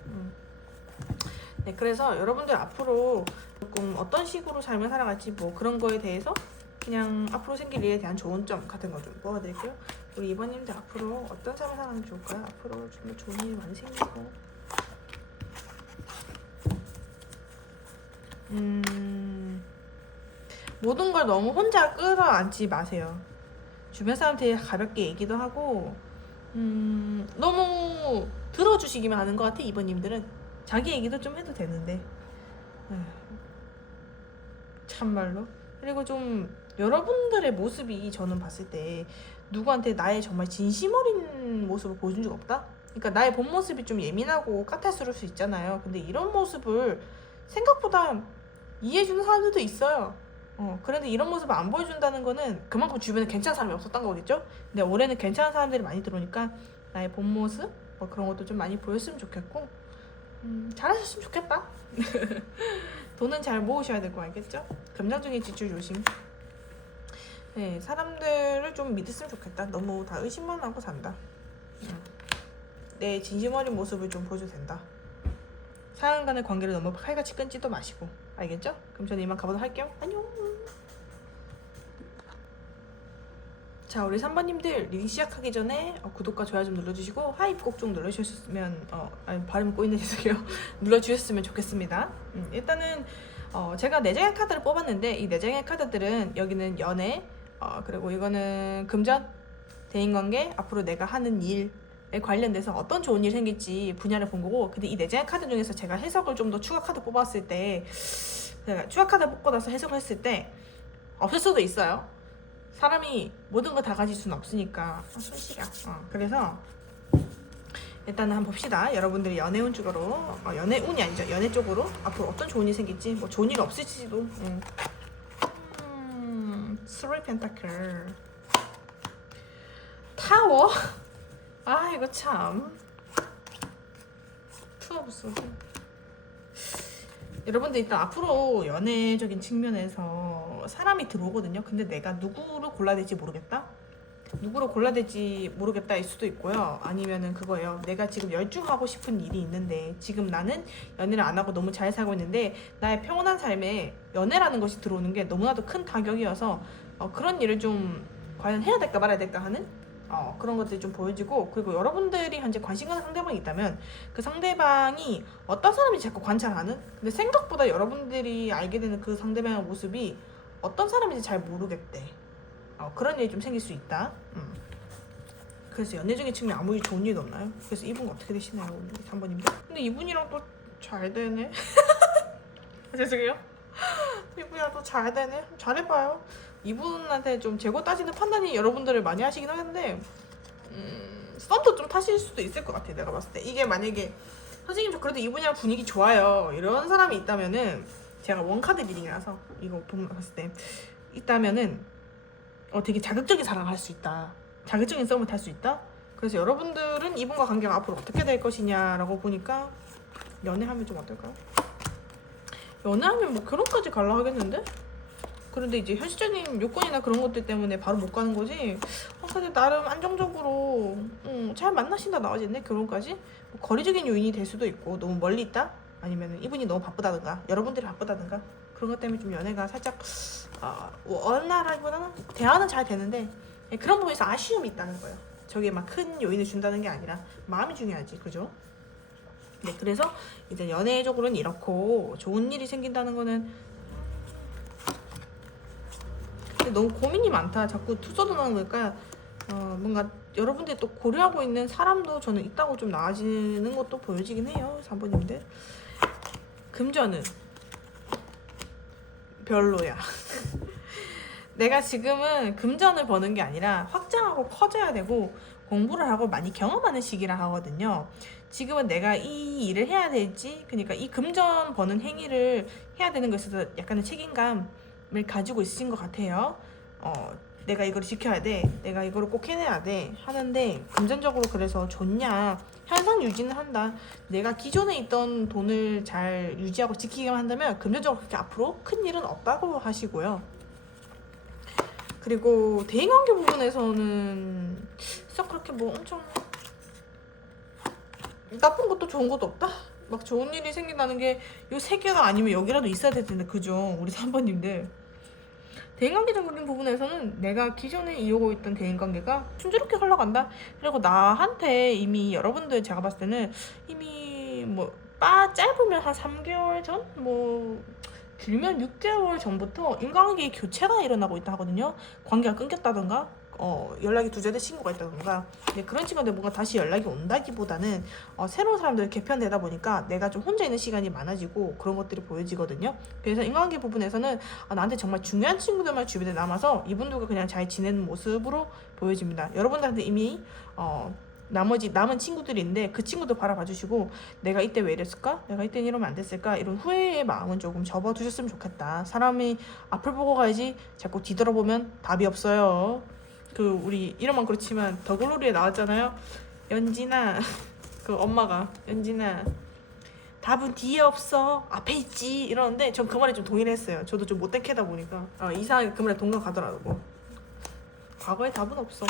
네, 그래서 여러분들 앞으로 조금 어떤 식으로 삶을 살아갈지 뭐 그런 거에 대해서 그냥 앞으로 생길 일에 대한 좋은 점 같은 거 좀 뽑아드릴게요. 우리 이번님들 앞으로 어떤 삶을 살아가는 게 좋을까요? 앞으로 좀 더 좋은 일이 많이 생기고, 모든 걸 너무 혼자 끌어안지 마세요. 주변 사람한테 가볍게 얘기도 하고, 너무 들어주시기만 하는 것 같아. 이번님들은 자기 얘기도 좀 해도 되는데, 참말로. 그리고 좀 여러분들의 모습이 저는 봤을 때 누구한테 나의 정말 진심 어린 모습을 보여준 적 없다? 그러니까 나의 본 모습이 좀 예민하고 까탈스러울 수 있잖아요. 근데 이런 모습을 생각보다 이해해주는 사람들도 있어요. 그런데 이런 모습을 안 보여준다는 거는 그만큼 주변에 괜찮은 사람이 없었던 거겠죠? 근데 올해는 괜찮은 사람들이 많이 들어오니까 나의 본 모습? 뭐 그런 것도 좀 많이 보였으면 좋겠고, 잘하셨으면 좋겠다. 돈은 잘 모으셔야 될 거 알겠죠? 금전적인 지출 조심. 네, 사람들을 좀 믿었으면 좋겠다. 너무 다 의심만 하고 산다. 내 진심 어린 모습을 좀 보여줘도 된다. 사람 간의 관계를 너무 칼같이 끊지도 마시고, 알겠죠? 그럼 저는 이만 가보도록 할게요. 안녕. 자, 우리 3번님들 리딩 시작하기 전에 구독과 좋아요 좀 눌러주시고 하이프 꼭 좀 눌러주셨으면 발음이 꼬이네, 죄송해요. 눌러주셨으면 좋겠습니다. 일단은 제가 4장의 카드를 뽑았는데, 이 4장의 카드들은 여기는 연애, 그리고 이거는 금전, 대인관계, 앞으로 내가 하는 일에 관련돼서 어떤 좋은 일이 생길지 분야를 본 거고, 근데 이 4장의 카드 중에서 제가 해석을 좀 더 추가 카드 뽑았을 때, 제가 추가 카드 뽑고 나서 해석을 했을 때 없을 수도 있어요. 사람이 모든 거 다 가질 수는 없으니까. 손시가. 그래서 일단은 한번 봅시다. 여러분들이 연애운 쪽으로, 연애운이 아니죠, 연애 쪽으로 앞으로 어떤 좋은 일이 생길지, 뭐 좋은 일이 없을지도. 3 펜타클, 타워. 아 이거 참 풀어봤어. 여러분들 일단 앞으로 연애적인 측면에서 사람이 들어오거든요. 근데 내가 누구를 골라야 될지 모르겠다? 누구를 골라야 될지 모르겠다일 수도 있고요. 아니면은 그거예요. 내가 지금 열중하고 싶은 일이 있는데 지금 나는 연애를 안 하고 너무 잘 살고 있는데 나의 평온한 삶에 연애라는 것이 들어오는 게 너무나도 큰 타격이어서 그런 일을 좀 과연 해야 될까 말아야 될까 하는 그런 것들이 좀 보여지고, 그리고 여러분들이 현재 관심 가는 상대방이 있다면 그 상대방이 어떤 사람인지 자꾸 관찰하는, 근데 생각보다 여러분들이 알게 되는 그 상대방의 모습이 어떤 사람인지 잘 모르겠대. 그런 일이 좀 생길 수 있다. 그래서 연애적인 측면 아무 좋은 일도 없나요? 그래서 이분 어떻게 되시나요? 3번님들? 근데 이분이랑 또 잘 되네. 죄송해요. 이분이랑 또 잘 되네. 잘해봐요. 이분한테 좀 재고 따지는 판단이 여러분들을 많이 하시긴 하는데 썸도 좀 타실 수도 있을 것 같아요. 내가 봤을 때 이게 만약에 선생님 저 그래도 이분이랑 분위기 좋아요 이런 사람이 있다면은, 제가 원카드 리딩이라서 이거 보면 봤을 때 있다면은 되게 자극적인 사랑을 할 수 있다. 자극적인 썸을 탈 수 있다. 그래서 여러분들은 이분과 관계가 앞으로 어떻게 될 것이냐라고 보니까 연애하면 좀 어떨까요? 연애하면 뭐 결혼까지 갈라 하겠는데? 그런데 이제 현실적인 요건이나 그런 것들 때문에 바로 못 가는 거지. 근데 나름 안정적으로 잘 만나신다 나오지 않네 결혼까지? 뭐 거리적인 요인이 될 수도 있고, 너무 멀리 있다? 아니면 이분이 너무 바쁘다든가 여러분들이 바쁘다든가 그런 것 때문에 좀 연애가 살짝 원활하기보다는 대화는 잘 되는데 그런 부분에서 아쉬움이 있다는 거예요. 저게 막 큰 요인을 준다는 게 아니라 마음이 중요하지, 그죠? 네, 그래서 이제 연애적으로는 이렇고, 좋은 일이 생긴다는 거는 너무 고민이 많다. 자꾸 투서도 나오는 거니까 뭔가 여러분들이 또 고려하고 있는 사람도 저는 있다고 좀 나아지는 것도 보여지긴 해요. 3번님들. 금전은 별로야. 내가 지금은 금전을 버는 게 아니라 확장하고 커져야 되고 공부를 하고 많이 경험하는 시기라 하거든요. 지금은 내가 이 일을 해야 될지, 그러니까 이 금전 버는 행위를 해야 되는 것에 있어서 약간의 책임감을 가지고 있으신 것 같아요. 내가 이걸 지켜야 돼, 내가 이거를 꼭 해내야 돼 하는데, 금전적으로 그래서 좋냐? 현상 유지는 한다. 내가 기존에 있던 돈을 잘 유지하고 지키기만 한다면 금전적으로 그렇게 앞으로 큰 일은 없다고 하시고요. 그리고 대인관계 부분에서는 썩 그렇게 뭐 엄청 나쁜 것도 좋은 것도 없다? 막 좋은 일이 생긴다는 게 요 세 개가 아니면 여기라도 있어야 될 텐데, 그죠? 우리 3번님들. 대인관계적인 부분에서는 내가 기존에 이어오고 있던 대인관계가 순조롭게 흘러간다. 그리고 나한테 이미 여러분들 제가 봤을 때는 이미 뭐 짧으면 한 3개월 전? 뭐 길면 6개월 전부터 인간관계의 교체가 일어나고 있다 하거든요. 관계가 끊겼다던가 연락이 두절된 친구가 있다던가. 그런 친구들 뭔가 다시 연락이 온다기보다는 새로운 사람들 개편되다 보니까 내가 좀 혼자 있는 시간이 많아지고 그런 것들이 보여지거든요. 그래서 인간관계 부분에서는 나한테 정말 중요한 친구들만 주변에 남아서 이분들과 그냥 잘 지내는 모습으로 보여집니다. 여러분들한테 이미 나머지 남은 친구들이 있는데 그 친구도 바라봐 주시고, 내가 이때 왜 이랬을까? 내가 이때 이러면 안 됐을까? 이런 후회의 마음은 조금 접어두셨으면 좋겠다. 사람이 앞을 보고 가야지 자꾸 뒤돌아보면 답이 없어요. 우리 이름만 그렇지만 더글로리에 나왔잖아요. 연진아, 그 엄마가 연진아 답은 뒤에 없어 앞에 있지 이러는데 전 그 말에 좀 동의를 했어요. 저도 좀 못된 캐다 보니까 이상하게 그 말에 동감 가더라고. 과거에 답은 없어.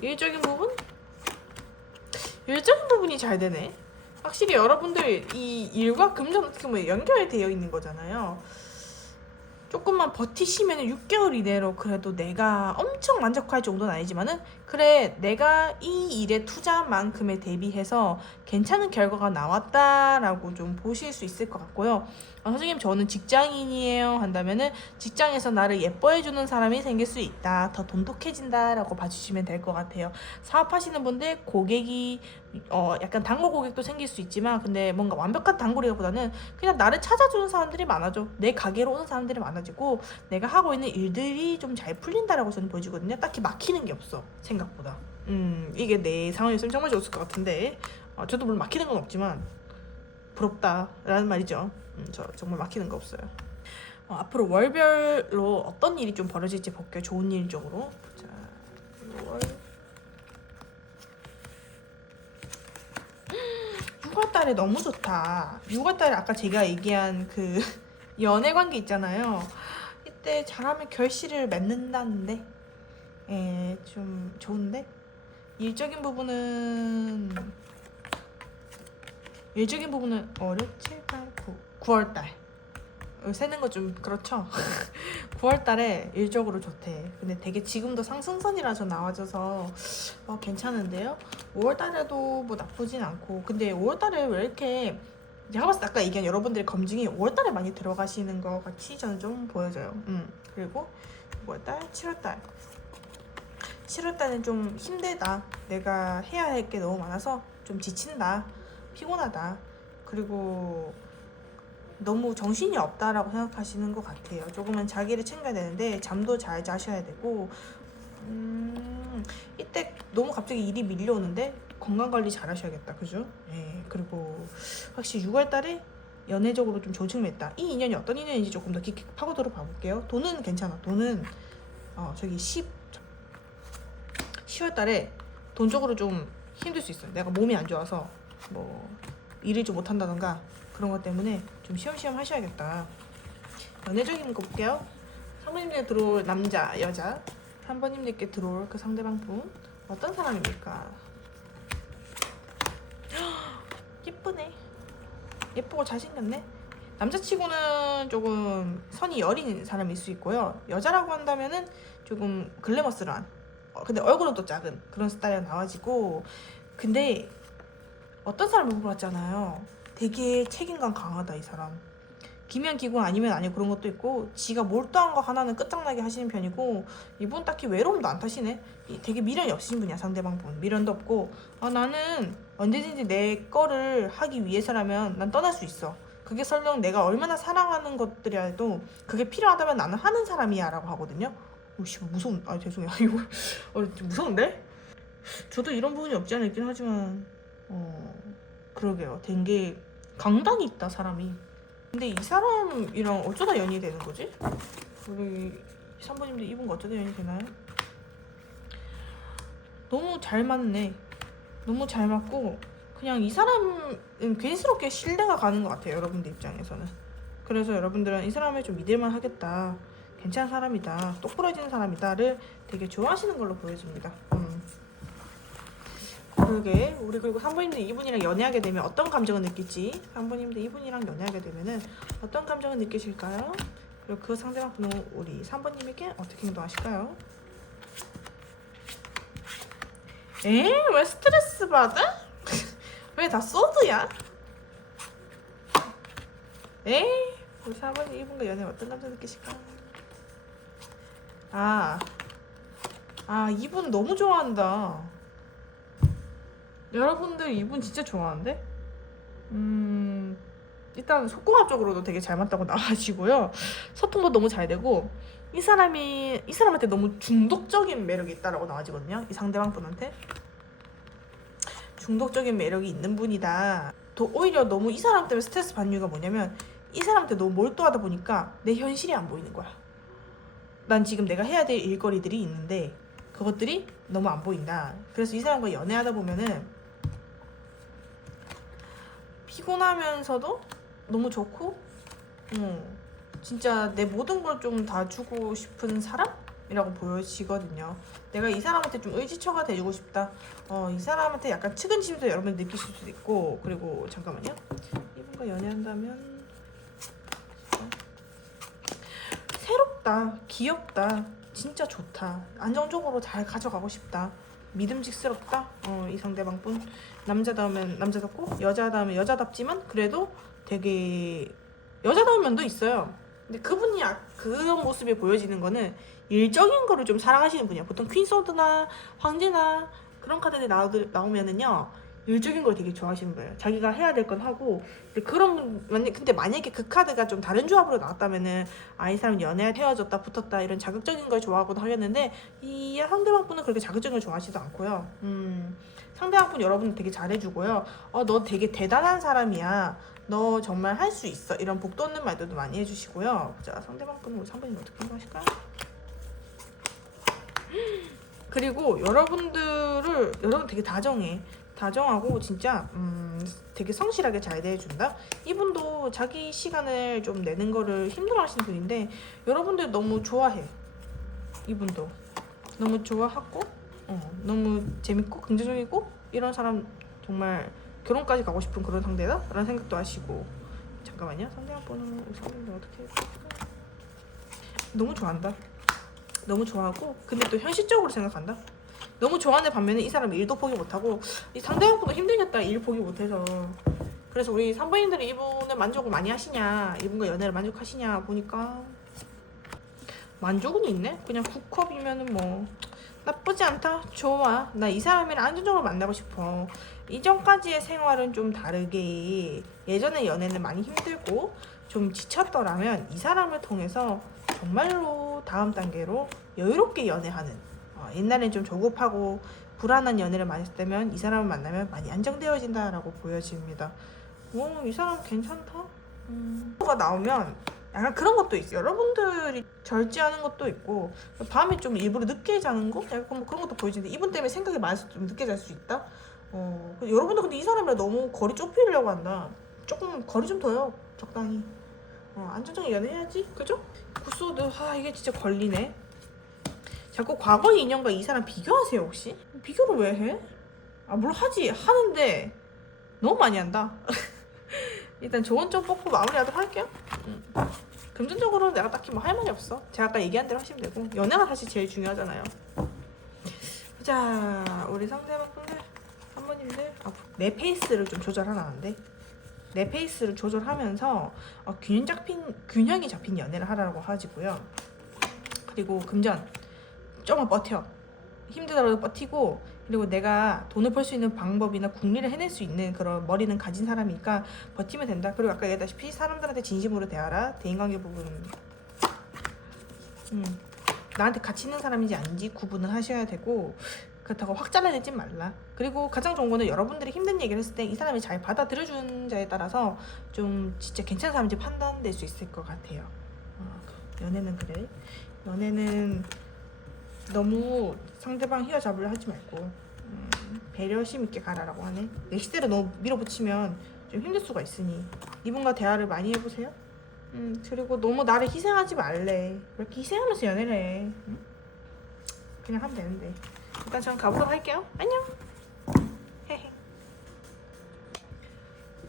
일적인 부분? 일적인 부분이 잘 되네. 확실히 여러분들 이 일과 금전 어떻게 보면 연결되어 있는 거잖아요. 조금만 버티시면 6개월 이내로 그래도 내가 엄청 만족할 정도는 아니지만은, 그래 내가 이 일에 투자한 만큼에 대비해서 괜찮은 결과가 나왔다라고 좀 보실 수 있을 것 같고요. 선생님 저는 직장인이에요 한다면은 직장에서 나를 예뻐해주는 사람이 생길 수 있다, 더 돈독해진다 라고 봐주시면 될 것 같아요. 사업하시는 분들 고객이 약간 단골 고객도 생길 수 있지만, 근데 뭔가 완벽한 단골이보다는 그냥 나를 찾아주는 사람들이 많아져. 내 가게로 오는 사람들이 많아지고 내가 하고 있는 일들이 좀 잘 풀린다라고 저는 보여지거든요. 딱히 막히는 게 없어 생각보다. 이게 내 상황이었으면 정말 좋았을 것 같은데 저도 물론 막히는 건 없지만 부럽다라는 말이죠. 저 정말 막히는 거 없어요. 앞으로 월별로 어떤 일이 좀 벌어질지 볼게요. 좋은 일 쪽으로. 자, 월 6월달에 너무 좋다. 6월달에 아까 제가 얘기한 그 연애 관계 있잖아요. 이때 잘하면 결실을 맺는다는데, 좀 좋은데 일적인 부분은 5, 6, 7, 8, 9 9월달 세는 거 좀 그렇죠. 9월달에 일적으로 좋대. 근데 되게 지금도 상승선이라서 나와줘서 괜찮은데요. 5월달에도 뭐 나쁘진 않고. 근데 5월달에 왜 이렇게 제가 봤을 때 아까 얘기한 여러분들의 검증이 5월달에 많이 들어가시는 것 같이 저는 좀 보여져요. 그리고 6월달, 7월달은 좀 힘들다. 내가 해야 할 게 너무 많아서 좀 지친다. 피곤하다. 그리고 너무 정신이 없다라고 생각하시는 것 같아요. 조금은 자기를 챙겨야 되는데 잠도 잘 자셔야 되고, 이때 너무 갑자기 일이 밀려오는데 건강관리 잘 하셔야겠다. 그죠? 그리고 확실히 6월달에 연애적으로 좀 조증했다. 이 인연이 어떤 인연인지 조금 더 깊게 파고들어 봐볼게요. 돈은 괜찮아. 돈은 저기 10월달에 돈적으로 좀 힘들 수 있어요. 내가 몸이 안 좋아서 뭐 일을 좀 못한다던가 그런 것 때문에 좀 쉬엄쉬엄 하셔야겠다. 연애적인 거 볼게요. 3번님들께 들어올 남자, 여자, 3번님들께 들어올 그 상대방 분 어떤 사람입니까? 예쁘네. 예쁘고 잘생겼네. 남자치고는 조금 선이 여린 사람일 수 있고요. 여자라고 한다면은 조금 글래머스한 근데 얼굴은 또 작은 그런 스타일이 나와지고. 근데 어떤 사람을 보고 봤잖아요. 되게 책임감 강하다 이 사람. 기면 기고 아니면 아니고 그런 것도 있고, 지가 몰두한 거 하나는 끝장나게 하시는 편이고, 이분 딱히 외로움도 안 타시네. 되게 미련이 없으신 분이야. 상대방 분 미련도 없고, 나는 언제든지 내 거를 하기 위해서라면 난 떠날 수 있어. 그게 설령 내가 얼마나 사랑하는 것들이라도 그게 필요하다면 나는 하는 사람이야 라고 하거든요. 오씨 무서운. 죄송해요. 이거 좀 무서운데? 저도 이런 부분이 없지 않아 있긴 하지만 그러게요. 된 게 강단이 있다 사람이. 근데 이 사람이랑 어쩌다 연이 되는 거지? 우리 3번님들 이분 거 어쩌다 연이 되나요? 너무 잘 맞네. 너무 잘 맞고 그냥 이 사람은 괜스럽게 신뢰가 가는 것 같아요. 여러분들 입장에서는. 그래서 여러분들은 이 사람을 좀 믿을만 하겠다. 괜찮은 사람이다. 똑부러지는 사람이다를 되게 좋아하시는 걸로 보여집니다. 그러게. 우리 그리고 3번님들 이분이랑 연애하게 되면 어떤 감정을 느낄지, 3번님들 이분이랑 연애하게 되면은 어떤 감정을 느끼실까요? 그리고 그 상대방 분은 우리 3번님에게 어떻게 행동하실까요? 왜 스트레스 받아? 왜 다 소드야? 우리 4번님 이분과 연애 어떤 감정 느끼실까? 이분 너무 좋아한다. 여러분들 이분 진짜 좋아하는데? 일단 속궁합적으로도 되게 잘 맞다고 나와지고요. 소통도 너무 잘 되고, 이 사람한테 너무 중독적인 매력이 있다라고 나와지거든요. 이 상대방 분한테 중독적인 매력이 있는 분이다. 오히려 너무 이 사람 때문에 스트레스 받는 이유가 뭐냐면, 이 사람한테 너무 몰두하다 보니까 내 현실이 안 보이는 거야. 난 지금 내가 해야 될 일거리들이 있는데 그것들이 너무 안 보인다. 그래서 이 사람과 연애하다 보면은 피곤하면서도 너무 좋고, 진짜 내 모든 걸 좀 다 주고 싶은 사람이라고 보여지거든요. 내가 이 사람한테 좀 의지처가 돼주고 싶다. 이 사람한테 약간 측은지심도 여러분 느끼실 수도 있고. 그리고 잠깐만요. 이분과 연애한다면 새롭다, 귀엽다, 진짜 좋다, 안정적으로 잘 가져가고 싶다, 믿음직스럽다. 이 상대방 분 남자다우면 남자답고 여자다우면 여자답지만 그래도 되게 여자다운 면도 있어요. 근데 그분이 그런 모습이 보여지는 거는 일적인 거를 좀 사랑하시는 분이야. 보통 퀸소드나 황제나 그런 카드들이 나오면은요, 일적인 걸 되게 좋아하시는 거예요. 자기가 해야 될 건 하고. 근데 만약에 그 카드가 좀 다른 조합으로 나왔다면은 이 사람 연애 헤어졌다 붙었다 이런 자극적인 걸 좋아하고도 하겠는데, 이 상대방 분은 그렇게 자극적인 걸 좋아하지도 않고요. 상대방 분 여러분 되게 잘해주고요. 너 되게 대단한 사람이야, 너 정말 할 수 있어, 이런 복 돋는 말들도 많이 해주시고요. 자, 상대방 분은 우리 3번님 어떻게 생각하실까요? 그리고 여러분 되게 다정해. 다정하고 진짜 되게 성실하게 잘 대해준다. 이분도 자기 시간을 좀 내는 거를 힘들어하시는 분인데 여러분들 너무 좋아해. 이분도 너무 좋아하고 너무 재밌고 긍정적이고 이런 사람 정말 결혼까지 가고 싶은 그런 상대다 라는 생각도 하시고. 잠깐만요. 상대방 번호는 상대방 어떻게 해야 너무 좋아한다. 너무 좋아하고 근데 또 현실적으로 생각한다. 너무 좋아하는 반면에 이 사람이 일도 포기 못하고 이 상대방보다 힘들겠다 일 포기 못해서. 그래서 우리 산부인들이 이분을 만족을 많이 하시냐 이분과 연애를 만족하시냐 보니까 만족은 있네. 그냥 9컵이면은 뭐 나쁘지 않다. 좋아. 나 이 사람이랑 안정적으로 만나고 싶어. 이전까지의 생활은 좀 다르게 예전의 연애는 많이 힘들고 좀 지쳤더라면 이 사람을 통해서 정말로 다음 단계로 여유롭게 연애하는 옛날엔 좀 조급하고 불안한 연애를 많이 했다면 이 사람을 만나면 많이 안정되어진다라고 보여집니다. 이 사람 괜찮다. 가 나오면 약간 그런 것도 있어요. 여러분들이 절제하는 것도 있고 밤에 좀 일부러 늦게 자는 거? 약간 뭐 그런 것도 보여지는데 이분 때문에 생각이 많아서 좀 늦게 잘 수 있다? 여러분들 근데 이 사람이랑 너무 거리 좁히려고 한다. 조금 거리 좀 둬요. 적당히. 안정적인 연애해야지. 그죠? 구소드 이게 진짜 걸리네. 자꾸 과거의 인연과 이 사람 비교하세요 혹시? 비교를 왜 해? 물론 하는데 너무 많이 한다. 일단 좋은 점 뽑고 마무리하도록 할게요. 금전적으로는 내가 딱히 뭐 할 말이 없어. 제가 아까 얘기한 대로 하시면 되고 연애가 사실 제일 중요하잖아요. 자, 우리 상대방 분들 한번님들 내 페이스를 좀 조절하라는데 내 페이스를 조절하면서 균형이 잡힌 연애를 하라고 하지고요. 그리고 금전 조금만 버텨. 힘들더라도 버티고 그리고 내가 돈을 벌 수 있는 방법이나 궁리를 해낼 수 있는 그런 머리는 가진 사람이니까 버티면 된다. 그리고 아까 얘기했다시피 사람들한테 진심으로 대하라. 대인관계 부분 나한테 가치 있는 사람인지 아닌지 구분을 하셔야 되고 그렇다고 확 잘라내지 말라. 그리고 가장 좋은 거는 여러분들이 힘든 얘기를 했을 때 이 사람이 잘 받아들여주는 자에 따라서 좀 진짜 괜찮은 사람인지 판단될 수 있을 것 같아요. 연애는 그래. 연애는 너무 상대방 휘어잡으려 하지 말고 배려심 있게 가라라고 하네. 내 시대로 너무 밀어붙이면 좀 힘들 수가 있으니 이분과 대화를 많이 해보세요. 그리고 너무 나를 희생하지 말래. 왜 이렇게 희생하면서 연애를 해? 그냥 하면 되는데. 일단 저는 가보도록 할게요. 안녕. 헤헤.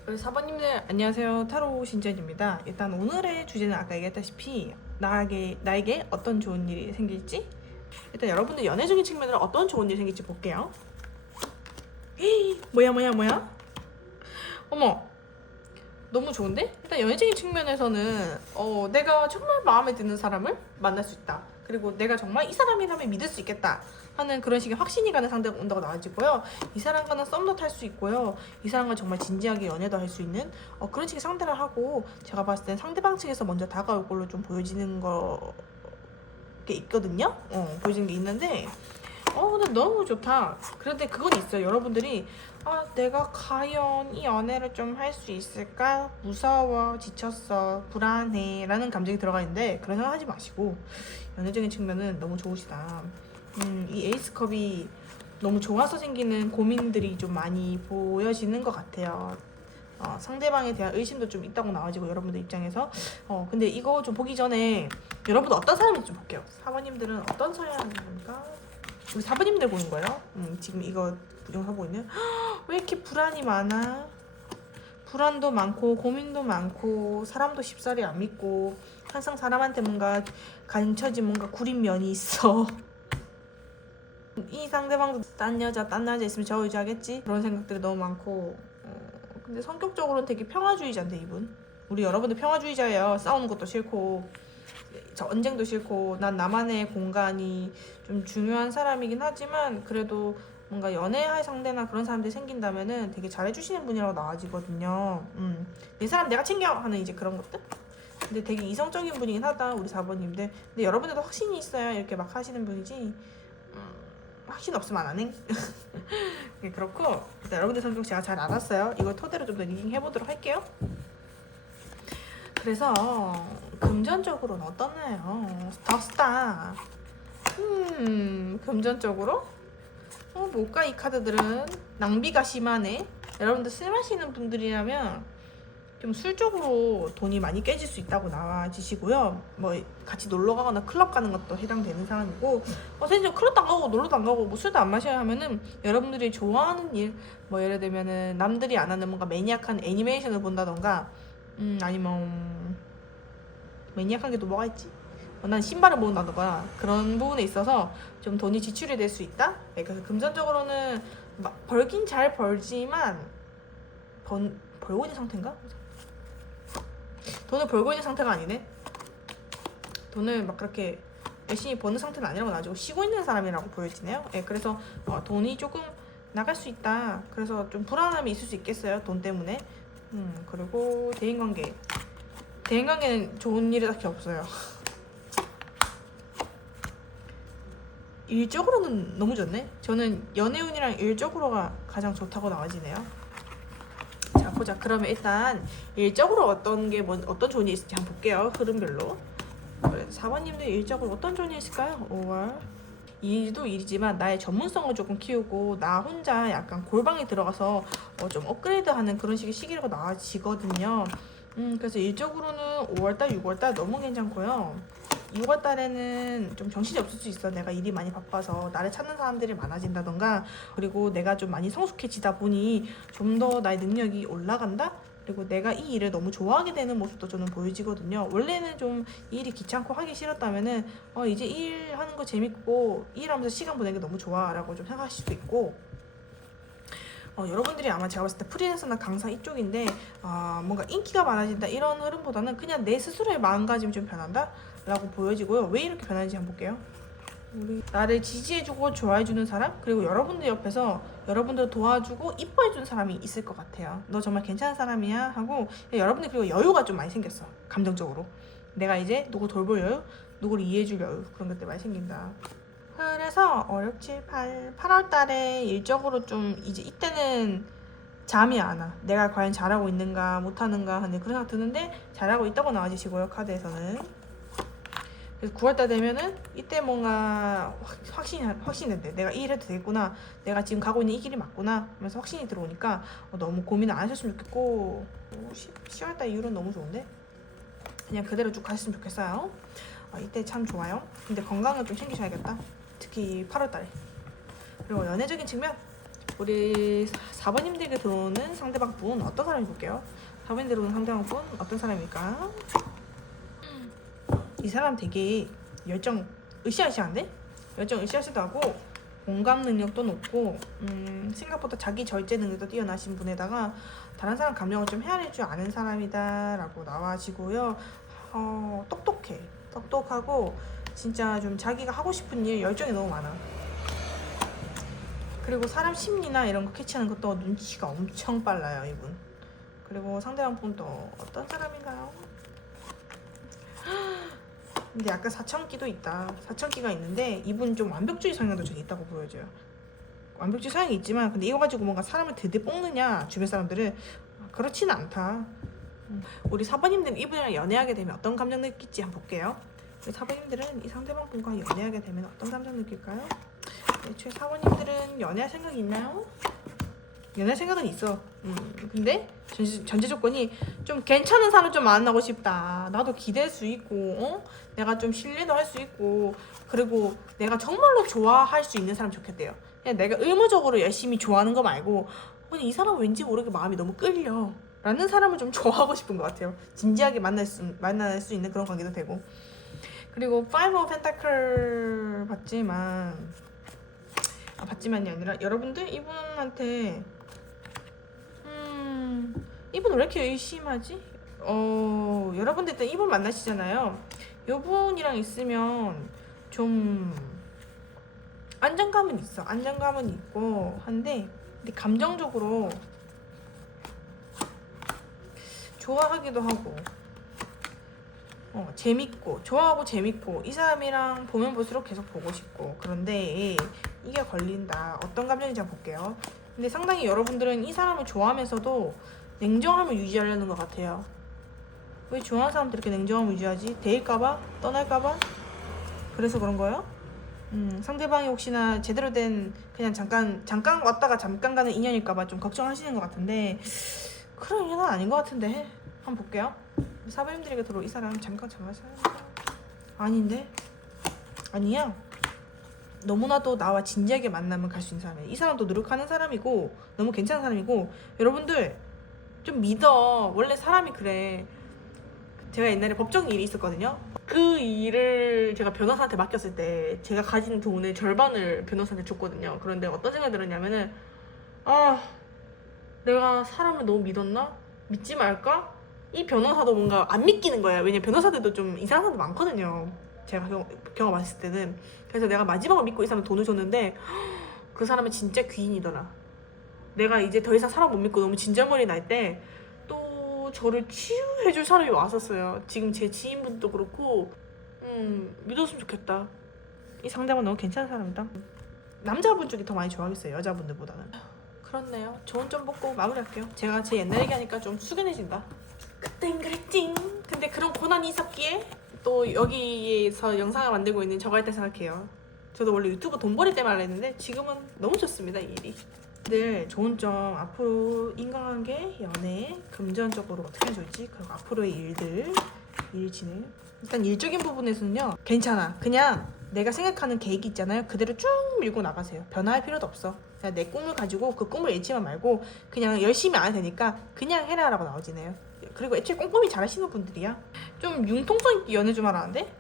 우리 4번님들 안녕하세요. 타로 신전입니다. 일단 오늘의 주제는 아까 얘기했다시피 나에게 어떤 좋은 일이 생길지, 일단 여러분들 연애적인 측면으로 어떤 좋은 일이 생길지 볼게요. 뭐야? 어머, 너무 좋은데? 일단 연애적인 측면에서는 내가 정말 마음에 드는 사람을 만날 수 있다. 그리고 내가 정말 이 사람이라면 믿을 수 있겠다 하는 그런 식의 확신이 가는 상대가 온다고 나와지고요. 이 사람과는 썸도 탈 수 있고요. 이 사람과 정말 진지하게 연애도 할 수 있는 그런 식의 상대를 하고, 제가 봤을 땐 상대방 측에서 먼저 다가올 걸로 좀 보여지는 게 있거든요. 보여지는 게 있는데 근데 너무 좋다. 그런데 그건 있어요. 여러분들이 내가 과연 이 연애를 좀 할 수 있을까? 무서워, 지쳤어, 불안해 라는 감정이 들어가 있는데 그런 생각 하지 마시고 연애적인 측면은 너무 좋으시다. 이 에이스컵이 너무 좋아서 생기는 고민들이 좀 많이 보여지는 것 같아요. 상대방에 대한 의심도 좀 있다고 나와지고 여러분들 입장에서 근데 이거 좀 보기 전에 여러분들 어떤 사람인지 좀 볼게요. 사모님들은 어떤 사람인가? 우리 사부님들 보는 거예요. 지금 이거 영상 보고 있는 왜 이렇게 불안이 많아? 불안도 많고 고민도 많고 사람도 쉽사리 안 믿고 항상 사람한테 뭔가 감춰진 뭔가 구린 면이 있어. 이 상대방도 딴 여자 있으면 저 여자 하겠지? 그런 생각들이 너무 많고 근데 성격적으로는 되게 평화주의자인데 이분. 우리 여러분들 평화주의자예요. 싸우는 것도 싫고 언쟁도 싫고 난 나만의 공간이 좀 중요한 사람이긴 하지만 그래도 뭔가 연애할 상대나 그런 사람들이 생긴다면은 되게 잘해주시는 분이라고 나와지거든요. 이 사람 내가 챙겨 하는 이제 그런 것들. 근데 되게 이성적인 분이긴 하다 우리 4번님들. 근데 여러분들도 확신이 있어야 이렇게 막 하시는 분이지 확신 없으면 안 해. 그렇고 일단 여러분들 성격 제가 잘 알았어요. 이걸 토대로 좀 더 리딩 해보도록 할게요. 그래서 금전적으로는 어떠나요? 더스타. 금전적으로 뭘까 이 카드들은? 낭비가 심하네. 여러분들 술 마시는 분들이라면 좀 술적으로 돈이 많이 깨질 수 있다고 나와주시고요. 뭐 같이 놀러 가거나 클럽 가는 것도 해당되는 사람이고, 선생님 클럽도 안 가고 놀러도 안 가고 뭐 술도 안 마셔야 하면은 여러분들이 좋아하는 일, 뭐 예를 들면은 남들이 안 하는 뭔가 매니악한 애니메이션을 본다던가, 아니면 매니악한 게 또 뭐가 있지? 난 신발을 모은다던가 그런 부분에 있어서 좀 돈이 지출이 될 수 있다. 네, 그래서 금전적으로는 벌긴 잘 벌지만 벌고 있는 상태인가? 돈을 벌고 있는 상태가 아니네. 돈을 막 그렇게 열심히 버는 상태는 아니라고 나와주고 쉬고 있는 사람이라고 보여지네요. 네, 그래서 돈이 조금 나갈 수 있다. 그래서 좀 불안함이 있을 수 있겠어요. 돈 때문에. 그리고 대인관계. 대인관계는 좋은 일이 딱히 없어요. 일적으로는 너무 좋네. 저는 연애운이랑 일적으로가 가장 좋다고 나와지네요. 자, 보자. 그러면 일단 일적으로 어떤 좋은 일 있을지 한번 볼게요. 흐름별로. 그래, 4번님들 일적으로 어떤 좋은 일 있을까요? 5월. 일도 일이지만 나의 전문성을 조금 키우고 나 혼자 약간 골방에 들어가서 좀 업그레이드하는 그런 식의 시기라고 나와지거든요. 그래서 일적으로는 5월달, 6월달 너무 괜찮고요. 6월달에는 좀 정신이 없을 수 있어. 내가 일이 많이 바빠서 나를 찾는 사람들이 많아진다던가, 그리고 내가 좀 많이 성숙해지다 보니 좀 더 나의 능력이 올라간다? 그리고 내가 이 일을 너무 좋아하게 되는 모습도 저는 보여지거든요. 원래는 좀 이 일이 귀찮고 하기 싫었다면은 이제 이 일 하는 거 재밌고 이 일하면서 시간 보내는 게 너무 좋아 라고 좀 생각하실 수도 있고, 여러분들이 아마 제가 봤을 때 프리랜서나 강사 이쪽인데 뭔가 인기가 많아진다 이런 흐름보다는 그냥 내 스스로의 마음가짐이 좀 변한다 라고 보여지고요. 왜 이렇게 변하는지 한번 볼게요. 나를 지지해주고 좋아해주는 사람, 그리고 여러분들 옆에서 여러분들 도와주고 이뻐해주는 사람이 있을 것 같아요. 너 정말 괜찮은 사람이야 하고, 여러분들 그리고 여유가 좀 많이 생겼어. 감정적으로 내가 이제 누구 돌볼 여유, 누구를 이해해줄 여유, 그런 것들 많이 생긴다. 그래서 5, 6, 7, 8월 달에 일적으로 좀 이제 이때는 잠이 안 와. 내가 과연 잘하고 있는가 못하는가 하는 그런 생각 드는데 잘하고 있다고 나와주시고요. 카드에서는. 그래서 9월달 되면은 이때 뭔가 확신인데 내가 이 일 해도 되겠구나, 내가 지금 가고 있는 이 길이 맞구나 하면서 확신이 들어오니까 너무 고민을 안 하셨으면 좋겠고, 10월달 이후로는 너무 좋은데 그냥 그대로 쭉 가셨으면 좋겠어요. 이때 참 좋아요. 근데 건강은 좀 챙기셔야겠다. 특히 8월달에. 그리고 연애적인 측면, 우리 4번님들에게 들어오는 상대방 분 어떤 사람이 볼게요. 4번님 들어오는 상대방 분 어떤 사람일까? 이 사람 되게 열정 으쌰으쌰한데? 열정 으쌰으쌰도 하고 공감 능력도 높고 생각보다 자기 절제 능력도 뛰어나신 분에다가 다른 사람 감정을 좀 헤아릴 줄 아는 사람이다 라고 나와지고요. 똑똑하고 진짜 좀 자기가 하고 싶은 일 열정이 너무 많아. 그리고 사람 심리나 이런 거 캐치하는 것도 눈치가 엄청 빨라요, 이분. 그리고 상대방 분도 어떤 사람인가요? 근데 약간 사천기도 있다. 사천기가 있는데 이분 좀 완벽주의 성향도 좀 있다고 보여져요. 완벽주의 성향이 있지만 근데 이거 가지고 뭔가 사람을 드디 볶느냐, 주변 사람들을, 그렇지는 않다. 우리 4번님들은 이분이랑 연애하게 되면 어떤 감정 느낄지 한번 볼게요. 우리 4번님들은 이 상대방 분과 연애하게 되면 어떤 감정 느낄까요? 애초에 4번님들은 연애할 생각이 있나요? 연애 생각은 있어. 근데 전제 조건이 좀 괜찮은 사람 좀 만나고 싶다. 나도 기댈 수 있고, 내가 좀 신뢰도 할 수 있고, 그리고 내가 정말로 좋아할 수 있는 사람 좋겠대요. 그냥 내가 의무적으로 열심히 좋아하는 거 말고, 이 사람 왠지 모르게 마음이 너무 끌려 라는 사람을 좀 좋아하고 싶은 것 같아요. 진지하게 만날 수 있는 그런 관계도 되고. 그리고 5 of Pentacle 봤지만이 아니라 여러분들 이분한테 이분 왜 이렇게 의심하지? 여러분들 일단 이분 만나시잖아요. 이분이랑 있으면 좀 안정감은 있어. 안정감은 있고 한데, 근데 감정적으로 좋아하기도 하고 재밌고, 좋아하고 재밌고, 이 사람이랑 보면 볼수록 계속 보고 싶고, 그런데 이게 걸린다. 어떤 감정인지 한번 볼게요. 근데 상당히 여러분들은 이 사람을 좋아하면서도 냉정함을 유지하려는 것 같아요. 왜 좋아하는 사람들 이렇게 냉정함을 유지하지? 데일까봐? 떠날까봐? 그래서 그런 거예요? 상대방이 혹시나 제대로 된 그냥 잠깐 왔다가 잠깐 가는 인연일까봐 좀 걱정하시는 것 같은데 그런 인연은 아닌 것 같은데 한번 볼게요. 사부님들에게 들어 이 사람 잠깐 사는 아닌데 아니야. 너무나도 나와 진지하게 만나면 갈 수 있는 사람이야. 이 사람도 노력하는 사람이고 너무 괜찮은 사람이고 여러분들 좀 믿어. 원래 사람이 그래. 제가 옛날에 법정 일이 있었거든요. 그 일을 제가 변호사한테 맡겼을 때 제가 가진 돈의 절반을 변호사한테 줬거든요. 그런데 어떤 생각이 들었냐면은 아 내가 사람을 너무 믿었나? 믿지 말까? 이 변호사도 뭔가 안 믿기는 거야. 왜냐면 변호사들도 좀 이상한 사람도 많거든요. 제가 경험했을 때는. 그래서 내가 마지막으로 믿고 이 사람 돈을 줬는데 그 사람은 진짜 귀인이더라. 내가 이제 더 이상 사람 못 믿고 너무 진절머리 날 때 또 저를 치유해줄 사람이 왔었어요. 지금 제 지인분도 그렇고 믿었으면 좋겠다. 이 상대방 너무 괜찮은 사람이다. 남자분 쪽이 더 많이 좋아하겠어요. 여자분들보다는. 그렇네요. 좋은 점 뽑고 마무리할게요. 제가 제 옛날 얘기하니까 좀 숙연해진다. 그땐 그랬지. 근데 그런 고난이 있었기에 또 여기에서 영상을 만들고 있는 저가 있다 생각해요. 저도 원래 유튜브 돈벌이 때문에 하려 했는데 지금은 너무 좋습니다. 이 일이. 늘 좋은 점 앞으로 인간관계, 연애, 금전적으로 어떻게 하면 좋을지 그리고 앞으로의 일들, 일 진행. 일단 일적인 부분에서는요 괜찮아. 그냥 내가 생각하는 계획이 있잖아요. 그대로 쭉 밀고 나가세요. 변화할 필요도 없어. 그냥 내 꿈을 가지고 그 꿈을 잃지만 말고 그냥 열심히 안 해도 되니까 그냥 해라라고 나오지네요. 그리고 애초에 꼼꼼히 잘하시는 분들이야. 좀 융통성 있게 연애 좀 하라는데?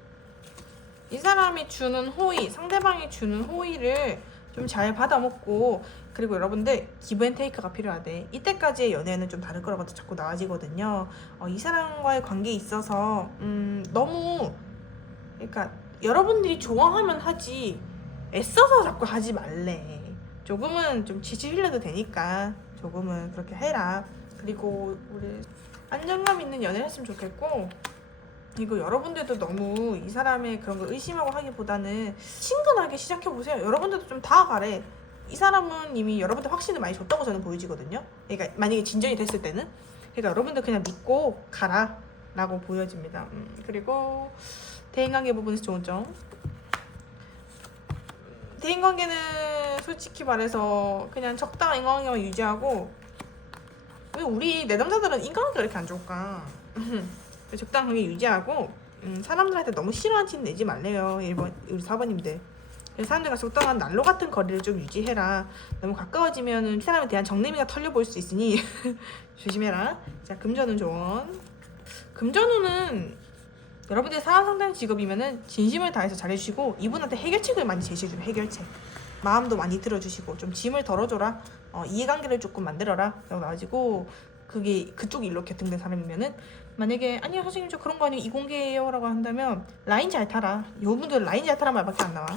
이 사람이 주는 호의, 상대방이 주는 호의를 좀 잘 받아먹고 그리고 여러분들 기브앤테이크가 필요하대. 이때까지의 연애는 좀 다를 거라고 자꾸 나와지거든요. 이 사람과의 관계에 있어서 너무 그러니까 여러분들이 좋아하면 하지 애써서 자꾸 하지 말래. 조금은 좀 지치 흘려도 되니까 조금은 그렇게 해라. 그리고 우리 안정감 있는 연애를 했으면 좋겠고 그리고 여러분들도 너무 이 사람의 그런 걸 의심하고 하기보다는 친근하게 시작해보세요. 여러분들도 좀 다가가래. 이 사람은 이미 여러분들 확신을 많이 줬다고 저는 보여지거든요. 그러니까 만약에 진전이 됐을 때는 그러니까 여러분들 그냥 믿고 가라 라고 보여집니다. 그리고 대인관계 부분에서 좋은 점 대인관계는 솔직히 말해서 그냥 적당한 인간관계만 유지하고 왜 우리 내담자들은 인간관계가 이렇게 안 좋을까? 적당한 관계 유지하고 사람들한테 너무 싫어하는 티 내지 말래요. 1번 우리 4번님들 사람들과 적당한 난로 같은 거리를 좀 유지해라. 너무 가까워지면 사람에 대한 정내미가 털려볼 수 있으니 조심해라. 자, 금전운 조언. 금전운은 여러분들이 사람 상대하는 직업이면은 진심을 다해서 잘해주시고 이분한테 해결책을 많이 제시해줘요. 해결책. 마음도 많이 들어주시고 좀 짐을 덜어줘라. 이해관계를 조금 만들어라. 라고 나와지고 그게 그쪽 일로 개통된 사람이면은 만약에 아니요 선생님 저 그런 거 아니에요 이공계예요 라고 한다면 라인 잘 타라. 이분들 라인 잘 타란 말밖에 안 나와.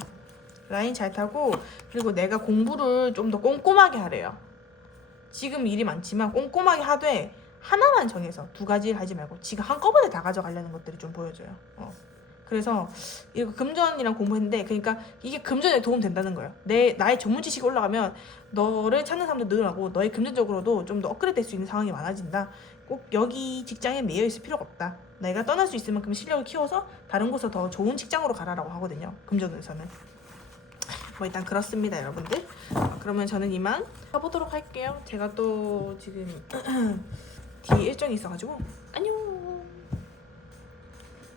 라인 잘 타고 그리고 내가 공부를 좀 더 꼼꼼하게 하래요. 지금 일이 많지만 꼼꼼하게 하되 하나만 정해서 두 가지를 하지 말고 지금 한꺼번에 다 가져가려는 것들이 좀 보여져요. 그래서 이거 금전이랑 공부했는데 그러니까 이게 금전에 도움 된다는 거예요. 나의 전문 지식이 올라가면 너를 찾는 사람도 늘어나고 너의 금전적으로도 좀 더 업그레이드 될 수 있는 상황이 많아진다. 꼭 여기 직장에 매여 있을 필요가 없다. 내가 떠날 수 있을 만큼 실력을 키워서 다른 곳에 더 좋은 직장으로 가라라고 하거든요. 금전운에서는. 뭐 일단 그렇습니다 여러분들. 그러면 저는 이만 가보도록 할게요. 제가 또 지금 뒤에 일정이 있어가지고 안녕.